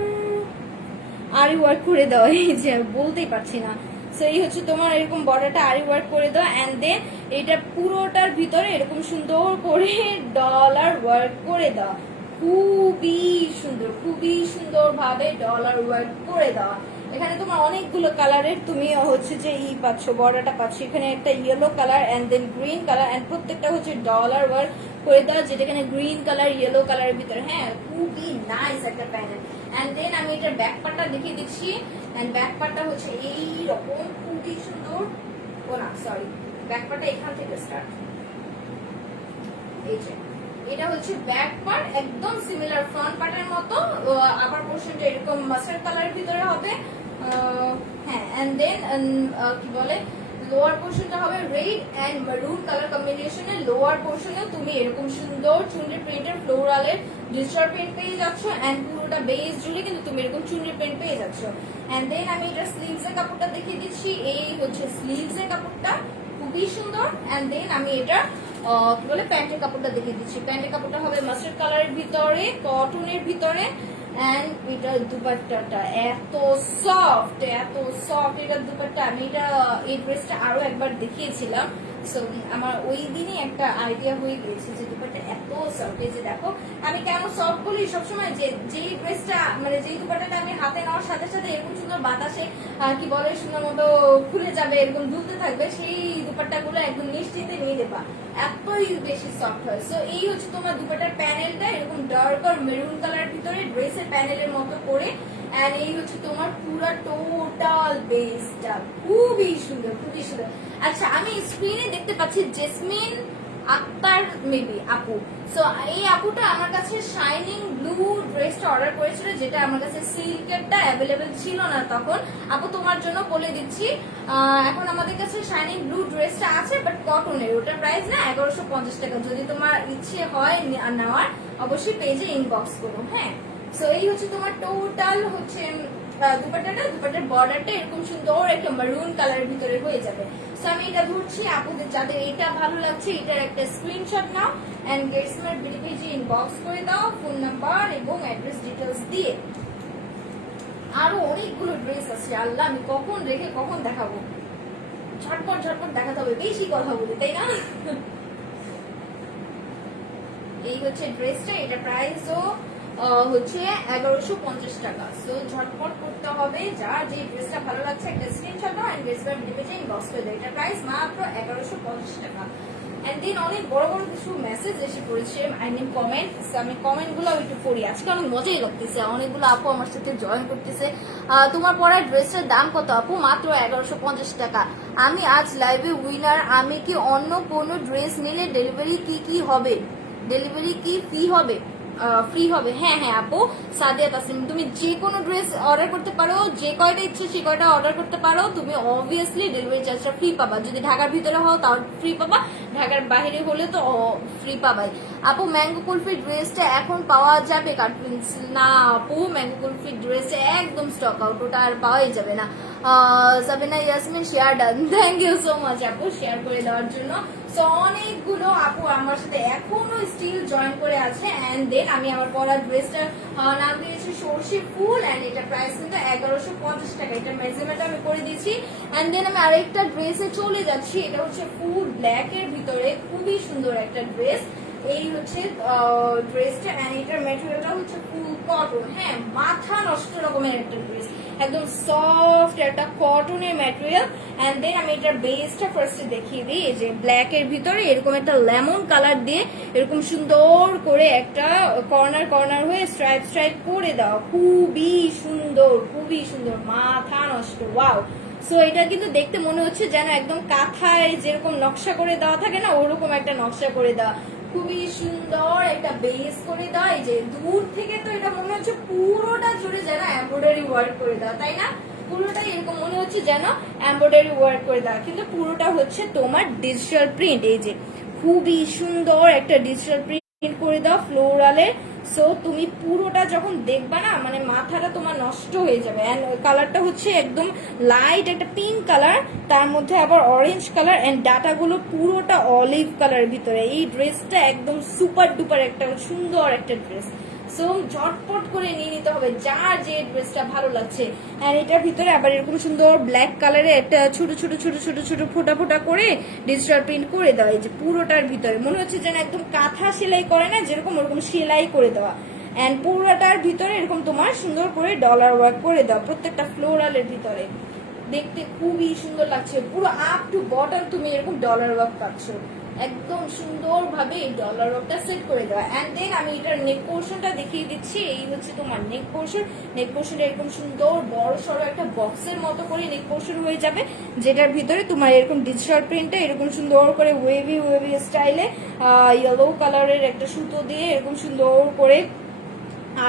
আরি ওয়ার্ক করে দেওয়া। এই যে বলতেই পারছি না। সো এই হচ্ছে তোমার এরকম বর্ডারটা আরি ওয়ার্ক করে দেওয়া, অ্যান্ড দেন এটা পুরোটার ভিতরে এরকম সুন্দর করে ডলার ওয়ার্ক করে দেওয়া। খুবই সুন্দর, খুবই সুন্দর ভাবে ডলার ওয়ার্ক করে দেওয়া। এখানে তোমার অনেকগুলো কালারের তুমি হচ্ছে যে পাচ্ছ, বর্ডারটা পাচ্ছ। এখানে একটা yellow colour and then green colour, and প্রত্যেকটা হচ্ছে ডলার ওয়ার্ক করে দেওয়া, যেটা এখানে গ্রিন কালার ইয়েলো কালারের ভিতরে। হ্যাঁ, খুবই নাইস একটা প্যানেল। অ্যান্ড দেন আমি এটার ব্যাক পার্টটা দেখিয়ে দিচ্ছি, অ্যান্ড ব্যাক পার্টটা হচ্ছে এই রকম খুবই সুন্দর। ও না, সরি, ব্যাক পার্টটা এখান থেকে স্টার্ট। এই যে এটা হচ্ছে ব্যাক পার্ট, একদম সিমিলার ফ্রন্ট পার্টের মতো। আবার পোর্শনটা এরকম মাস্টার্ড কালারের ভিতরে হবে। হ্যাঁ, এন্ড দেন কি বলে লোয়ার পোর্শনটা হবে রেড এন্ড মেরুন কালার কম্বিনেশনে। লোয়ার পোর্শনে তুমি এরকম সুন্দর চুনরি প্রিন্টের ফ্লোরালের ডিজিটাল প্রিন্ট পেয়ে যাচ্ছ, এন্ড পুরোটা বেস জুড়ে কিন্তু তুমি এরকম চুনরি প্রিন্ট পেয়ে যাচ্ছ। এন্ড দেন আমি এটা স্লিভস এর কাপড়টা দেখিয়ে দিচ্ছি। এই হচ্ছে স্লিভস এর কাপড়টা, খুবই সুন্দর। এন্ড দেন আমি এটা কি বলে প্যান্টের কাপড়টা দেখিয়ে দিচ্ছি। প্যান্টের কাপড়টা হবে মাস্টার্ড কালারের ভিতরে, কটনের ভিতরে, এন্ড এটার দুপাট্টাটা এত সফট, এত সফট এটার দুপাট্টা। আমি এটা এই ড্রেসটা আরো একবার দেখিয়েছিলাম, সো আমার ওই দিনই একটা আইডিয়া হয়ে গিয়েছে যে দুপাট্টা এত সফট। এই যে দেখো আমি কেন সফট বলি সবসময়, যে যেই ড্রেসটা মানে যেই দুপাট্টাটা আমি হাতে নেওয়ার সাথে সাথে এরকম সুন্দর বাতাসে কি বলে সুন্দর মতো খুলে যাবে, এরকম দুলতে থাকবে, সেই দুপাট্টা গুলো একদম নিশ্চিন্তে নিয়ে দেবা, এতই বেশি সফট হয়। সো এই হচ্ছে তোমার দুপাট্টার প্যানেলটা, এরকম ডার্ক আর মেরুন কালার ভিতরে ড্রেসের প্যানেলের মতো করে, এন্ড এই হচ্ছে তোমার পুরো টোটাল বেসটা। খুবই সুন্দর, খুবই সুন্দর। আচ্ছা, আমি স্ক্রিনে দেখতে পাচ্ছি জেসমিন আক্তার মেবি আপু। সো এই আপুটা আমার কাছে শাইনিং ব্লু ড্রেসটা অর্ডার করেছিল, যেটা আমার কাছে সিল্কেরটা অ্যাভেলেবেল ছিল না তখন। আপু তোমার জন্য বলে দিচ্ছি, এখন আমাদের কাছে শাইনিং ব্লু ড্রেসটা আছে, বাট কটনের। ওটার প্রাইস না 1150 টাকা। যদি তোমার ইচ্ছে হয় নেওয়ার, অবশ্যই পেজে ইনবক্স করো। হ্যাঁ, সো এই হচ্ছে তোমার টোটাল হচ্ছে দুপাট্টাটা। দুপাট্টার বর্ডারটা এরকম সুন্দর একটা মেরুন কালারের ভিতরে হয়ে যাবে। সো আমি এটা ধরছি, আপুদের যাদের এটা ভালো লাগছে এটার একটা স্ক্রিনশট নাও, এন্ড গেটসমার্ট বিডি পেজে ইনবক্স করে দাও ফোন নাম্বার এবং অ্যাড্রেস ডিটেলস দিয়ে। আরো অনেকগুলো ড্রেস আছে, আল্লাহ আমি কখন রেখে কখন দেখাবো, ঝটপট ঝটপট দেখাতে হবে, বেশি কথা বলি, তাই না? এই হচ্ছে ড্রেসটা, এটা প্রাইসও হচ্ছে 1150 টাকা। সো ঝটপট করতে হবে, যার যে ড্রেসটা ভালো লাগছে একটা স্ক্রিনশট নাও, এন্ড গেটসমার্ট বিডি পেজে ইনবক্স করে দাও। এটা প্রাইস মাত্র 1150 টাকা। এন্ড দেন অনেক বড় বড় কিছু মেসেজ এসে পড়েছে, আই মিন কমেন্ট। আমি কমেন্ট গুলো একটু পড়ি, আজকে অনেক মজাই লাগতেছে, অনেকগুলো আপু আমার সাথে জয়েন করতেছে। তোমার পরা ড্রেসের দাম কত আপু? মাত্র 1150 টাকা। আমি আজ লাইভে উইনার। আমি কি অন্য কোনো ড্রেস নিলে ডেলিভারি কি হবে? ডেলিভারি কি ফি হবে? ফ্রি হবে? হ্যাঁ হ্যাঁ আপু সাদিয়া তাসলিম, তুমি যে কোনো ড্রেস অর্ডার করতে পারো, যে কয়টা ইচ্ছে সে কয়টা অর্ডার করতে পারো, তুমি অবভিয়াসলি ডেলিভারি চার্জটা ফ্রি পাবা। যদি ঢাকার ভিতরে হও তাও ফ্রি পাবা, ঢাকার বাইরে হলে তো ফ্রি পাবাই। আপু ম্যাঙ্গো কুলফি ড্রেসটা এখন পাওয়া যাবে কাট পেন্সিল? না আপু, ম্যাঙ্গো কুলফি ড্রেসটা একদম স্টক আউট, ওটা আর পাওয়াই যাবে না। Sabina Yasmin share done, thank you so much আপু শেয়ার করে দেওয়ার জন্য। সো অনেকগুলো আপু আমার সাথে এখনো স্টিল জয়েন করে আছে। এন্ড দেন আমি আমার পরা ড্রেসটার নাম দিয়েছি সর্ষে ফুল, এন্ড এটা প্রাইস কিন্তু 1150 টাকা। এটা মেজারমেন্ট আমি করে দিয়েছি। এন্ড দেন আমি আরেকটা ড্রেসে চলে যাচ্ছি, এটা হচ্ছে ফুল ব্ল্যাক এর ভিতরে, খুবই সুন্দর একটা ড্রেস। এই হচ্ছে ড্রেসটা, এন্ড এটার ম্যাটেরিয়ালটা হচ্ছে ফুল কটন। হ্যাঁ, মাথা নষ্ট রকমের একটা ড্রেস, একদম সফট একটা কটনের ম্যাটেরিয়াল। এন্ড দেন আমি এটার বেসটা ফার্স্টে দেখিয়ে দিই। এই যে ব্ল্যাক এর ভিতরে এরকম একটা লেমন কালার দিয়ে এরকম সুন্দর করে একটা কর্নার কর্নার হয়ে স্ট্রাইপ স্ট্রাইপ করে দেওয়া, খুবই সুন্দর, খুবই সুন্দর, মাথা নষ্ট, ওয়াও। সো এটা কিন্তু দেখতে মনে হচ্ছে যেন একদম কাঁথায় যেরকম নকশা করে দেওয়া থাকে না, ওরকম একটা নকশা করে দেওয়া, খুবই সুন্দর একটা বেস করে দেওয়া। এই যে দূর থেকে তো এটা মনে হচ্ছে পুরোটা জুড়ে যেন এমব্রয়ডারি ওয়ার্ক করে দেওয়া, তাই না? পুরোটাই এরকম মনে হচ্ছে যেন এমব্রয়ডারি ওয়ার্ক করে দেওয়া, কিন্তু পুরোটা হচ্ছে তোমার ডিজিটাল প্রিন্ট। এই যে খুবই সুন্দর একটা ডিজিটাল প্রিন্ট করে দাও ফ্লোরালে। সো তুমি পুরোটা যখন দেখবা না, মানে মাথাটা তোমার নষ্ট হয়ে যাবে। এন্ড কালারটা হচ্ছে একদম লাইট একটা পিঙ্ক কালার, তার মধ্যে আবার অরেঞ্জ কালার, এন্ড ডাটাগুলো পুরোটা অলিভ কালারের ভিতরে। এই ড্রেসটা একদম সুপার ডুপার একটা সুন্দর একটা ড্রেস। সো ঝটপট করে নিয়ে নিতে হবে যার যে ড্রেসটা ভালো লাগছে। এন্ড এটার ভিতরে আবার এরকম সুন্দর ব্ল্যাক কালারে একটা ছোট ছোট ছোট ছোট ছোট ফোটা ফোটা করে ডিজিটাল প্রিন্ট করে দেওয়া। এই যে পুরোটার ভিতরে মনে হচ্ছে যেন একদম কাঁথা সেলাই করে না যেরকম, ওরকম সেলাই করে দেওয়া। এন্ড পুরোটার ভিতরে এরকম তোমার সুন্দর করে ডলার ওয়ার্ক করে দেওয়া প্রত্যেকটা ফ্লোরালের ভিতরে, দেখতে খুবই সুন্দর লাগছে। পুরো আপ টু বটম তুমি এরকম ডলার ওয়ার্ক পাচ্ছ, একদম সুন্দর ভাবে এই ডলার ওয়ার্কটা সেট করে দেওয়া। এন্ড দেন আমি এটার নেক পোর্শনটা দেখিয়ে দিচ্ছি। এই হচ্ছে তোমার নেক পোর্শন। নেক পোর্শনটা এরকম সুন্দর বড় সড়ো একটা বক্সের মতো করে নেক পোর্শন হয়ে যাবে, যেটার ভিতরে তোমার এরকম ডিজিটাল প্রিন্টে এরকম সুন্দর করে ওয়েভি ওয়েভি স্টাইলে ইয়েলো কালারের একটা সুতো দিয়ে এরকম সুন্দর করে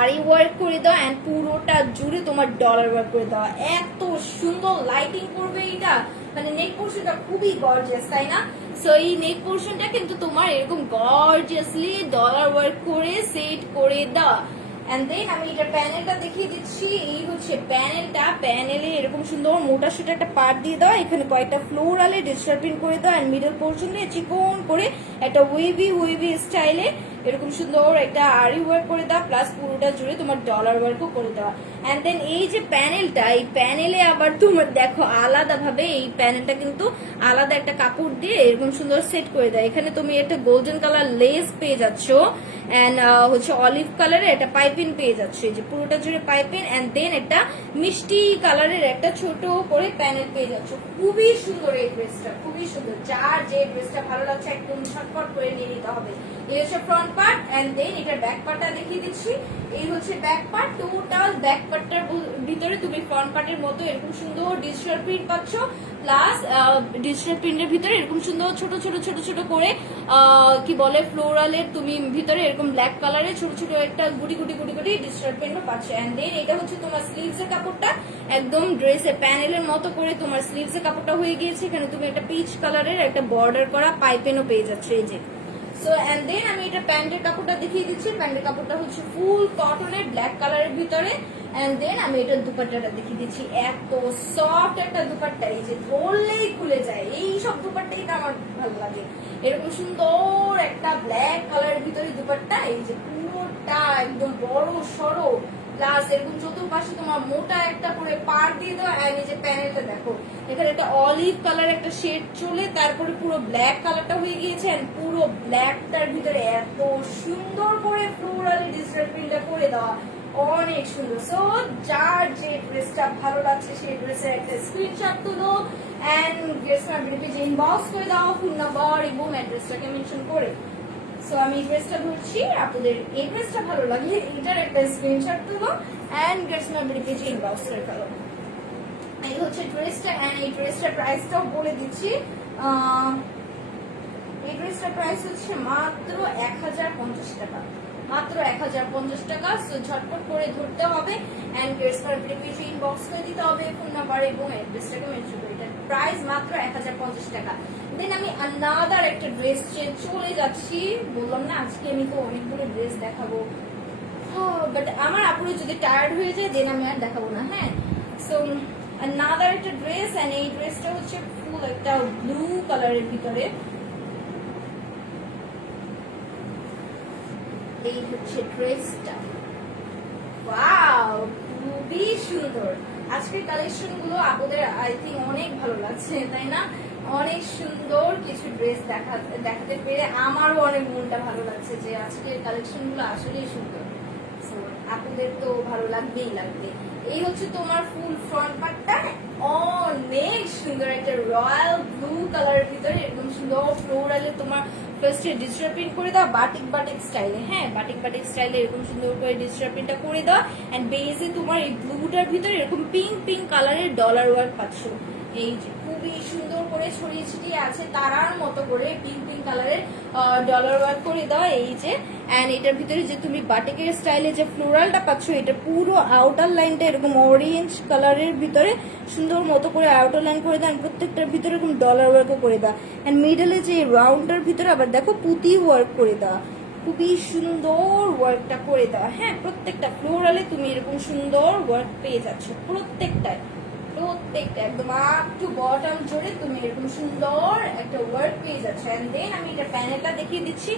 আরি ওয়ার্ক করে দাও। এন্ড পুরোটা জুড়ে তোমার ডলার ওয়ার্ক করে দেওয়া, এত সুন্দর লাইটিং করবে এটা, মানে নেক পোর্শনটা খুবই গর্জিয়াস, তাই না? সো এই নেক পোর্শনটা কিন্তু তোমার এরকম গর্জিয়াসলি ডলার ওয়ার্ক করে সেট করে দেওয়া। এন্ড দেন আমি এটা প্যানেলটা দেখিয়ে দিচ্ছি। এই হচ্ছে প্যানেলটা, প্যানেলে এরকম সুন্দর মোটা সোটা একটা পার্ট দিয়ে দেওয়া, এখানে কয়েকটা ফ্লোরালে ডিজিটাল প্রিন্ট করে দেওয়া, এন্ড মিডল পোর্শন দিয়ে চিকন করে একটা ওয়েভি ওয়েভি স্টাইলে এরকম সুন্দর একটা আরি ওয়ার্ক করে দেওয়া, প্লাস পুরোটা জুড়ে তোমার ডলার ওয়ার্কও করে দেওয়া। এন্ড দেন এই যে প্যানেলটা, এই প্যানেলে আবার তোমার দেখো আলাদা ভাবে এই প্যানেলটা কিন্তু আলাদা একটা কাপড় দিয়ে এরকম সুন্দর সেট করে দেয়। এখানে তুমি একটা গোল্ডেন কালার লেস পেয়ে যাচ্ছ, এন্ড হচ্ছে অলিভ কালারের একটা পাইপিং পেয়ে যাচ্ছে, এই যে পুরোটা জুড়ে পাইপিং। এন্ড দেন একটা মিষ্টি কালারের একটা ছোট করে প্যানেল পেয়ে যাচ্ছ, খুবই সুন্দর এই ড্রেসটা, খুবই সুন্দর। যার যে ড্রেসটা ভালো লাগছে একদম ঝটপট করে নিয়ে নিতে হবে। এই হচ্ছে ফ্রন্ট পার্ট। এন্ড দেন এটার ব্যাক পার্টটা দেখিয়ে দিচ্ছি। এই হচ্ছে ব্যাক পার্ট, টোটাল ব্যাক পার্টটার ভিতরে তুমি ফ্রন্ট পার্টের মতো এরকম সুন্দর ডিজিটাল প্রিন্ট পাচ্ছ, প্লাস ডিজিটাল প্রিন্টের ভিতরে এরকম সুন্দর ছোট ছোট ছোট ছোট করে কি বলে ফ্লোরালের তুমি ভিতরে এরকম ব্ল্যাক কালারের ছোট ছোট একটা গুটি গুটি গুটি গুটি ডিজিটাল প্রিন্টও পাচ্ছ। এন্ড দেন এটা হচ্ছে তোমার স্লিভস এর কাপড়টা, একদম ড্রেসের প্যানেলের মতো করে তোমার স্লিভস এর কাপড়টা হয়ে গিয়েছে। এখানে তুমি একটা পিচ কালারের একটা বর্ডার করা পাইপেনও পেয়ে যাচ্ছে, এই যে। সো এন্ড দেন আমি এটা প্যান্টের কাপড়টা দেখিয়ে দিচ্ছি। প্যান্টের কাপড়টা হচ্ছে ফুল কটনের ব্ল্যাক কালারের ভিতরে। এন্ড দেন আমি এটার দুপাট্টাটা দেখিয়ে দিচ্ছি, এত সফট একটা দুপাট্টা, এই যে ধরলেই খুলে যায়, এই সব দুপাট্টাই আমার ভালো লাগে। এরকম সুন্দর একটা ব্ল্যাক কালারের ভিতরে দুপাট্টা, এই যে পুরোটা একদম বড় সড়ো, প্লাস এরকম চতুর্পাশে তোমার মোটা একটা করে পার দিয়ে দাও। এন্ড এই যে প্যানেলটা দেখো, এখানে একটা অলিভ কালার একটা শেড চলে তারপরে পুরো ব্ল্যাক কালারটা হয়ে গিয়েছে। এন্ড পুরো ব্ল্যাকটার ভিতরে এত সুন্দর করে ফ্লোরাল ডিজিটাল প্রিন্টটা করে দেওয়া, অনেক সুন্দর। সো যার যে ড্রেসটা ভালো লাগছে সেই ড্রেসের একটা স্ক্রিনশট তুলো এন্ড গেটস মাই বিউটি পেজে ইনবক্স করে দাও ফোন নাম্বার এবং অ্যাড্রেসটাকে মেনশন করে। সো আমি এই ড্রেসটা ধরছি, আপনাদের এই ড্রেসটা ভালো লাগলে এটার একটা স্ক্রিনশট তুলো এন্ড গেটস মাই বিউটি পেজে ইনবক্স করে ফেলো। এই হচ্ছে ড্রেসটা এন্ড এই ড্রেসটার প্রাইসটাও বলে দিচ্ছি। এই ড্রেসটার প্রাইস হচ্ছে মাত্র 1050 টাকা, মাত্র 1050 টাকা। সো ঝটপট করে ধরতে হবে এন্ড গেটস মাই বিউটি পেজে ইনবক্স করে দিতে হবে ফোন নাম্বার এবং অ্যাড্রেসটাকে মেনশন করে। এটার প্রাইস মাত্র 1050 টাকা। দেন আমি আনাদার একটা ড্রেস চলে যাচ্ছি, বললাম না আজকে আমি তো অনেকগুলো ড্রেস দেখাবো, বাট আমার আপুরে যদি টায়ার্ড হয়ে যায় দেন আমি আর দেখাবো না। হ্যাঁ, সো আনাদার একটা ড্রেস এন্ড এই ড্রেসটা হচ্ছে ফুল একটা ব্লু কালারের ভিতরে। এই হচ্ছে ড্রেসটা, ওয়াও খুবই সুন্দর। আজকের কালেকশন গুলো আপনাদের আই থিঙ্ক অনেক ভালো লাগছে, তাই না? অনেক সুন্দর কিছু ড্রেস দেখাতে পেরে আমারও অনেক মনটা ভালো লাগছে যে আজকের কালেকশন গুলো আসলেই সুন্দর। আপনাদের তো ভালো লাগবেই লাগবে। এই হচ্ছে তোমার ফুল ফ্রন্ট পার্টটা, অনেক সুন্দর একটা রয়্যাল ব্লু কালারের ভিতরে এরকম সুন্দর ফ্লোরালে তোমার ফার্স্টে ডিজিটাল প্রিন্ট করে দাও বাটিক বাটিক স্টাইলে। হ্যাঁ, বাটিক বাটিক স্টাইলে এরকম সুন্দর করে ডিজিটাল প্রিন্টটা করে দাও এন্ড বেজে তোমার এই ব্লুটার ভিতরে এরকম পিঙ্ক পিঙ্ক কালারের ডলার ওয়ার্ক পাচ্ছ। এই যে খুবই সুন্দর করে ছড়িয়ে ছিটিয়ে আছে তারার মতো করে পিঙ্ক পিঙ্ক কালারের ডলার ওয়ার্ক করে দাও। এই যে এন্ড এটার ভিতরে যে তুমি বাটিকের স্টাইলে যে ফ্লোরালটা পাচ্ছ, এটা পুরো আউটার লাইনটা এরকম অরেঞ্জ কালারের ভিতরে সুন্দর মতো করে আউটার লাইন করে দাও, প্রত্যেকটার ভিতরে এরকম ডলার ওয়ার্কও করে দাও এন্ড মিডলে যে রাউন্ডটার ভিতরে আবার দেখো পুঁতি ওয়ার্ক করে দাও, খুবই সুন্দর ওয়ার্কটা করে দেওয়া। হ্যাঁ, প্রত্যেকটা ফ্লোরালে তুমি এরকম সুন্দর ওয়ার্ক পেয়ে যাচ্ছ, প্রত্যেকটায় একদম আপ টু বটম জুড়ে তুমি এরকম সুন্দর একটা ওয়ার্ক পেয়ে যাচ্ছ। এন্ড দেন আমি এটা প্যানেলটা দেখিয়ে দিচ্ছি।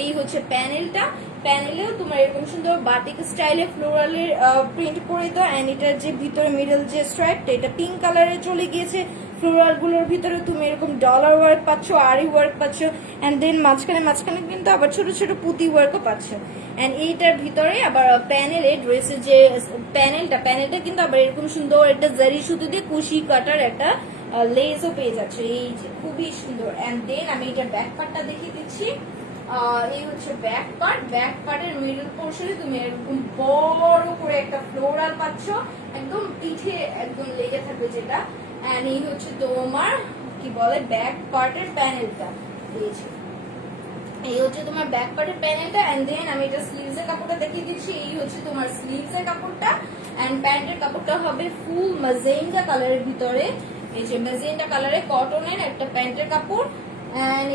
এই হচ্ছে প্যানেলটা, প্যানেলেও তোমার এরকম সুন্দর বাটিক স্টাইলে ফ্লোরালের প্রিন্ট করে দাও এন্ড এটার যে ভিতরে মিডল যে স্ট্রাইপটা এটা পিঙ্ক কালারে চলে গিয়েছে। ফ্লোরাল গুলোর ভিতরে তুমি এরকম ডলার ওয়ার্ক পাচ্ছ, আরি ওয়ার্ক পাচ্ছ এন্ড দেন মাঝখানে কিন্তু আবার ছোট ছোট পুঁতি ওয়ার্কও পাচ্ছ। এন্ড এইটার ভিতরে আবার প্যানেলে ড্রেসের যে প্যানেলটা কিন্তু আবার এরকম সুন্দর একটা জারি সুতো দিয়ে কুশি কাটার একটা লেসও পেয়ে যাচ্ছে। এই যে খুবই সুন্দর। এন্ড দেন আমি এটা ব্যাক পার্টটা দেখিয়ে দিচ্ছি। এই হচ্ছে ব্যাক পার্টের মিডল পোর্শনে তুমি এরকম বড় করে একটা ফ্লোরাল পাচ্ছ, একদম পিঠে একদম লেগে থাকবে যেটা। এন্ড এই হচ্ছে তোমার কি বলে ব্যাক পার্টের প্যানেলটা। এই হচ্ছে তোমার ব্যাক পার্টের প্যানেলটা এন্ড দেন আমি এটা স্লিভস এর কাপড়টা দেখিয়ে দিচ্ছি। এই হচ্ছে তোমার স্লিভস এর কাপড়টা এন্ড প্যান্টের কাপড়টা হবে ফুল ম্যাজেন্টা কালারের ভিতরে। এই যে ম্যাজেন্টা কালারে কটনের একটা প্যান্টের কাপড় এন্ড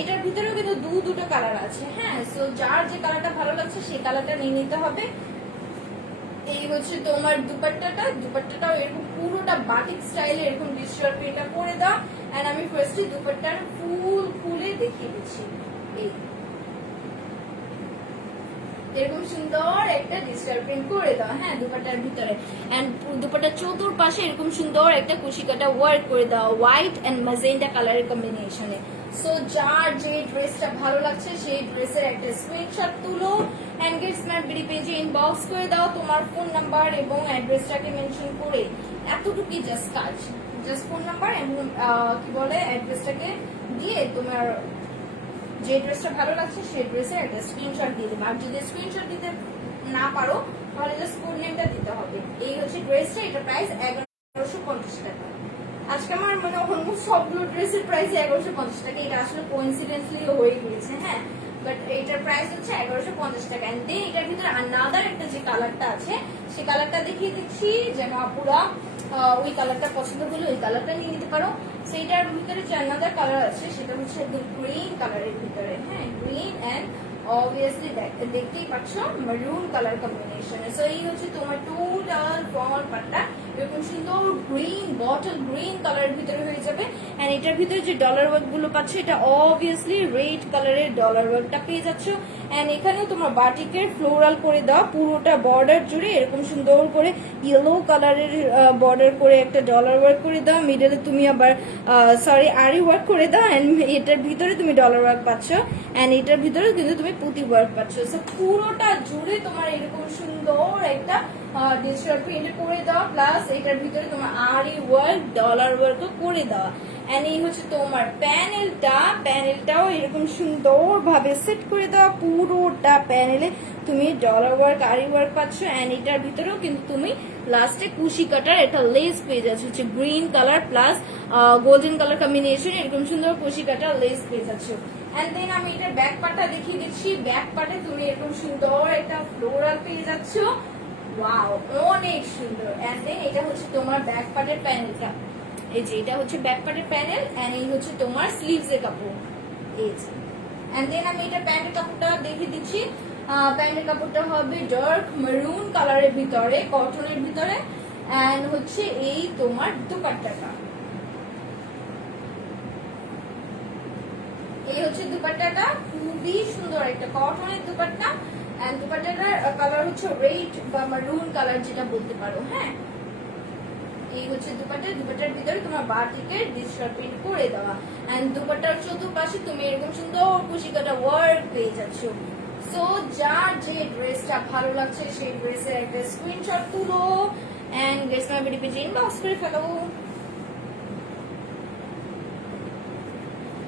এটার ভিতরেও কিন্তু দুটো কালার আছে। হ্যাঁ, সো যার যে কালারটা ভালো লাগছে সেই কালারটা নিয়ে নিতে হবে। এই হচ্ছে তোমার দুপাট্টাটাও এরকম পুরোটা বাটিক স্টাইলে এরকম ডিজিটাল প্রিন্টটা করে দাও এন্ড আমি ফার্স্টে দুপাট্টার ফুল খুলে দেখিয়ে দিচ্ছি। এরকম সুন্দর একটা ডিজিটাল প্রিন্ট করে দাও। হ্যাঁ, দুপাট্টার ভিতরে এন্ড দুপাট্টার চতুর্পাশে এরকম সুন্দর একটা কুশি কাটা ওয়ার্ক করে দাও হোয়াইট এন্ড ম্যাজেন্টা কালারের কম্বিনেশনে। সো যার যে ড্রেসটা ভালো লাগছে সেই ড্রেসের একটা স্ক্রিনশট তুলো এন্ড গেটস মাই বিডি পেজে ইনবক্স করে দাও তোমার ফোন নাম্বার এবং অ্যাড্রেসটাকে মেনশন করে। এতটুকুই জাস্ট কাজ, জাস্ট ফোন নাম্বার এবং কি বলে অ্যাড্রেসটাকে দিয়ে তোমার যে ড্রেসটা ভালো লাগছে সেই ড্রেসের একটা স্ক্রিনশট দিয়ে দেবে। আর যদি স্ক্রিনশট দিতে না পারো তাহলে জাস্ট কোড নেমটা দিতে হবে। এই হচ্ছে ড্রেসটা, এটা প্রাইস 1150 টাকা। আজকে আমার মানে অলমোস্ট সবগুলো ড্রেসের প্রাইস 1150 টাকা, এটা আসলে কোইন্সিডেন্টলি হয়ে গিয়েছে। হ্যাঁ, বাট এটার প্রাইস হচ্ছে 1150 টাকা। এন্ড দেন এটার ভিতরে আনাদার একটা যে কালারটা আছে সেই কালারটা দেখিয়ে দিচ্ছি, যেন আপুরা ওই কালারটা পছন্দ করলে ওই কালারটা নিয়ে নিতে পারো। সেইটার ভিতরে যে আনাদার কালার আছে সেটা হচ্ছে একদম গ্রিন কালারের ভিতরে। হ্যাঁ, গ্রিন এন্ড অবভিয়াসলি দেখতেই পাচ্ছ মেরুন কালার কম্বিনেশনে। সো এই হচ্ছে তোমার টোটাল ফ্রন্ট পার্টটা এরকম সুন্দর গ্রিন বটল গ্রিন কালারের ভিতরে হয়ে যাবে এন্ড এটার ভিতরে যে ডলার ওয়ার্ক গুলো পাচ্ছ এটা অবভিয়াসলি রেড কালারের ডলার ওয়ার্কটা পেয়ে যাচ্ছ এন্ড এখানেও তোমার বাটিকের ফ্লোরাল করে দেওয়া, পুরোটা বর্ডার জুড়ে এরকম সুন্দর করে ইয়েলো কালারের বর্ডার করে একটা ডলার ওয়ার্ক করে দাও, মিডলে তুমি আবার আরি ওয়ার্ক করে দাও, এন্ড এটার ভিতরে তুমি ডলার ওয়ার্ক পাচ্ছ, এন্ড এটার ভিতরে কিন্তু তুমি পুঁতি ওয়ার্ক পাচ্ছ। সো পুরোটা জুড়ে তোমার এরকম সুন্দর একটা ডিজিটাল প্রিন্ট করে দেওয়া, প্লাস এটার ভিতরে তোমার আরি ওয়ার্ক ডলার ওয়ার্কও করে দেওয়া। এন্ড এই হচ্ছে তোমার প্যানেলটাও এরকম সুন্দর ভাবে সেট করে দেওয়া, পুরোটা প্যানেলে তুমি ডলার ওয়ার্ক আরি ওয়ার্ক পাচ্ছ, এন্ড এটার ভিতরেও কিন্তু তুমি লাস্টে কুশি কাটার একটা লেস পেয়ে যাচ্ছ, হচ্ছে green colour plus golden colour combination, এরকম সুন্দর কুশি কাটার লেস পেয়ে যাচ্ছ। এন্ড দেন আমি এটার ব্যাক পার্টটা দেখিয়ে দিচ্ছি। ব্যাক পার্টে তুমি এরকম সুন্দর একটা ফ্লোরাল পেয়ে যাচ্ছ, ওয়াও অনেক সুন্দর। এন্ড দেন এটা হচ্ছে তোমার ব্যাক পার্টের প্যানেলটা, এই যে এটা হচ্ছে ব্যাক পার্টের প্যানেল, এন্ড এই হচ্ছে তোমার স্লিভস এর কাপড়, এই যে। এন্ড দেন আমি এটা প্যান্টের কাপড়টা দেখিয়ে দিচ্ছি। প্যান্টের কাপড়টা হবে ডার্ক মেরুন কালারের ভিতরে, কটনের ভিতরে, এন্ড হচ্ছে এই তোমার দুপাট্টাটা, এই হচ্ছে দুপাট্টাটা, খুবই সুন্দর একটা কটনের দুপাট্টা, এন্ড দুপাট্টাটার কালার হচ্ছে রেড বা মেরুন কালার যেটা বলতে পারো, হ্যাঁ। এই হচ্ছে দুপাট্টার ভিতরে তোমার বাটিকের ডিজিটাল প্রিন্ট করে দেওয়া, এন্ড দুপাট্টার চতুর্পাশে তুমি এরকম সুন্দর কুশি কাটা ওয়ার্ক পেয়ে যাচ্ছ। সো যার যে ড্রেসটা ভালো লাগছে সেই ড্রেসের একটা স্ক্রিনশট তুলো এন্ড গেস মাই ভিডিও পেজে ইনবক্স করে ফেলো।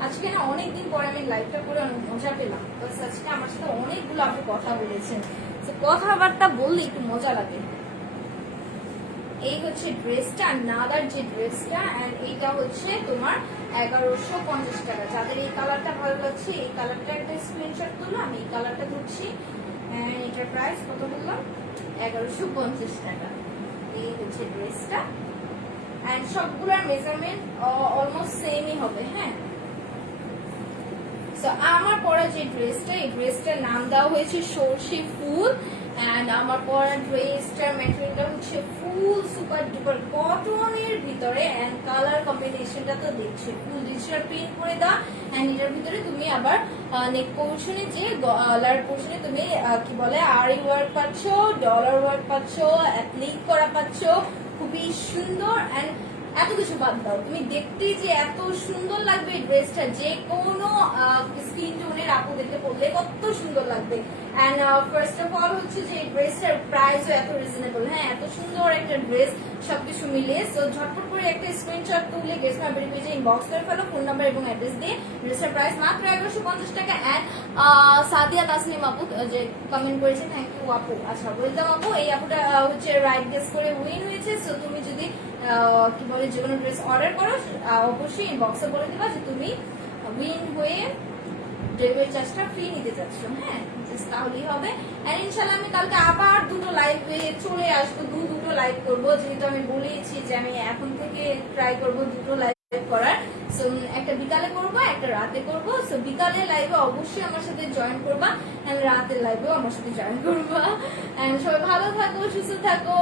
আজকে না অনেকদিন পরে আমি লাইভটা করে অনেক মজা পেলাম, আজকে আমার সাথে অনেকগুলো আপনি কথা বলেছেন, কথাবার্তা বললে একটু মজা লাগে। এই হচ্ছে ড্রেসটা, নাদার যে ড্রেসটা, এন্ড এইটা হচ্ছে তোমার 1150 টাকা। যাদের এই কালারটা ভালো লাগছে এই কালারটা একটা স্ক্রিনশট তুলো, আমি এই কালারটা ধরছি, এন্ড এটার প্রাইস কত বললাম, 1150 টাকা। এই হচ্ছে ড্রেসটা, এন্ড সবগুলোর মেজারমেন্ট অলমোস্ট সেমই হবে, হ্যাঁ। সো আমার পরা যে ড্রেসটা, এই ড্রেসটার নাম দেওয়া হয়েছে সর্ষে ফুল, এন্ড আমার পরা ড্রেসটার ম্যাটেরিয়ালটা হচ্ছে ফুল সুপার ডুপার কটনের ভিতরে, এন্ড কালার কম্বিনেশনটা তো দেখছো, ফুল ডিজিটাল প্রিন্ট করে দাও, এন্ড এটার ভিতরে তুমি আবার নেক পোর্শনে যে গলার পোর্শনে তুমি কি বলে আরি ওয়ার্ক পাচ্ছ, ডলার ওয়ার্ক পাচ্ছ, অ্যাপ্লিক করা পাচ্ছ, খুবই সুন্দর। এন্ড এত কিছু বাদ দাও, তুমি দেখতেই যে এত সুন্দর লাগবে এই ড্রেসটা, যে কোনো স্কিন টোনের আপু দেখতে পড়লে কত সুন্দর লাগবে। এন্ড ফার্স্ট অফ অল হচ্ছে যে এই ড্রেসটার প্রাইসও এত রিজনেবল, হ্যাঁ, এত সুন্দর একটা ড্রেস সবকিছু মিলিয়ে। সো ঝটপট করে একটা স্ক্রিনশট তুলে গেস মাই ভিডিও পেজে ইনবক্স করে ফেলো ফোন নাম্বার এবং অ্যাড্রেস দিয়ে। ড্রেসটার প্রাইস মাত্র 1150 টাকা। এন্ড সাদিয়া তাসনিম আপু যে কমেন্ট করেছে, থ্যাংক ইউ আপু। আচ্ছা বলতাম আপু, এই আপুটা হচ্ছে রাইট গেস করে উইন হয়েছে। সো তুমি যদি কি বলে যে কোনো ড্রেস অর্ডার করো অবশ্যই ইনবক্সে বলে দিবা যে তুমি উইন হয়ে ডেলিভারি চার্জটা ফ্রি নিতে চাচ্ছ, হ্যাঁ, তাহলেই হবে। এন্ড ইনশাআল্লাহ আমি কালকে আবার দুটো লাইভে চলে আসবো, দুটো লাইভ করবো, যেহেতু আমি বলেছি যে আমি এখন থেকে ট্রাই করবো দুটো লাইভ করার। সো একটা বিকালে করবো, একটা রাতে করবো। সো বিকালে লাইভে অবশ্যই আমার সাথে জয়েন করবা, এন্ড রাতের লাইভেও আমার সাথে জয়েন করবা। এন্ড সবাই ভালো থাকো, সুস্থ থাকো,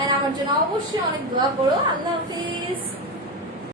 এন্ড আমার জন্য অবশ্যই অনেক দোয়া করো। আল্লাহ হাফিজ।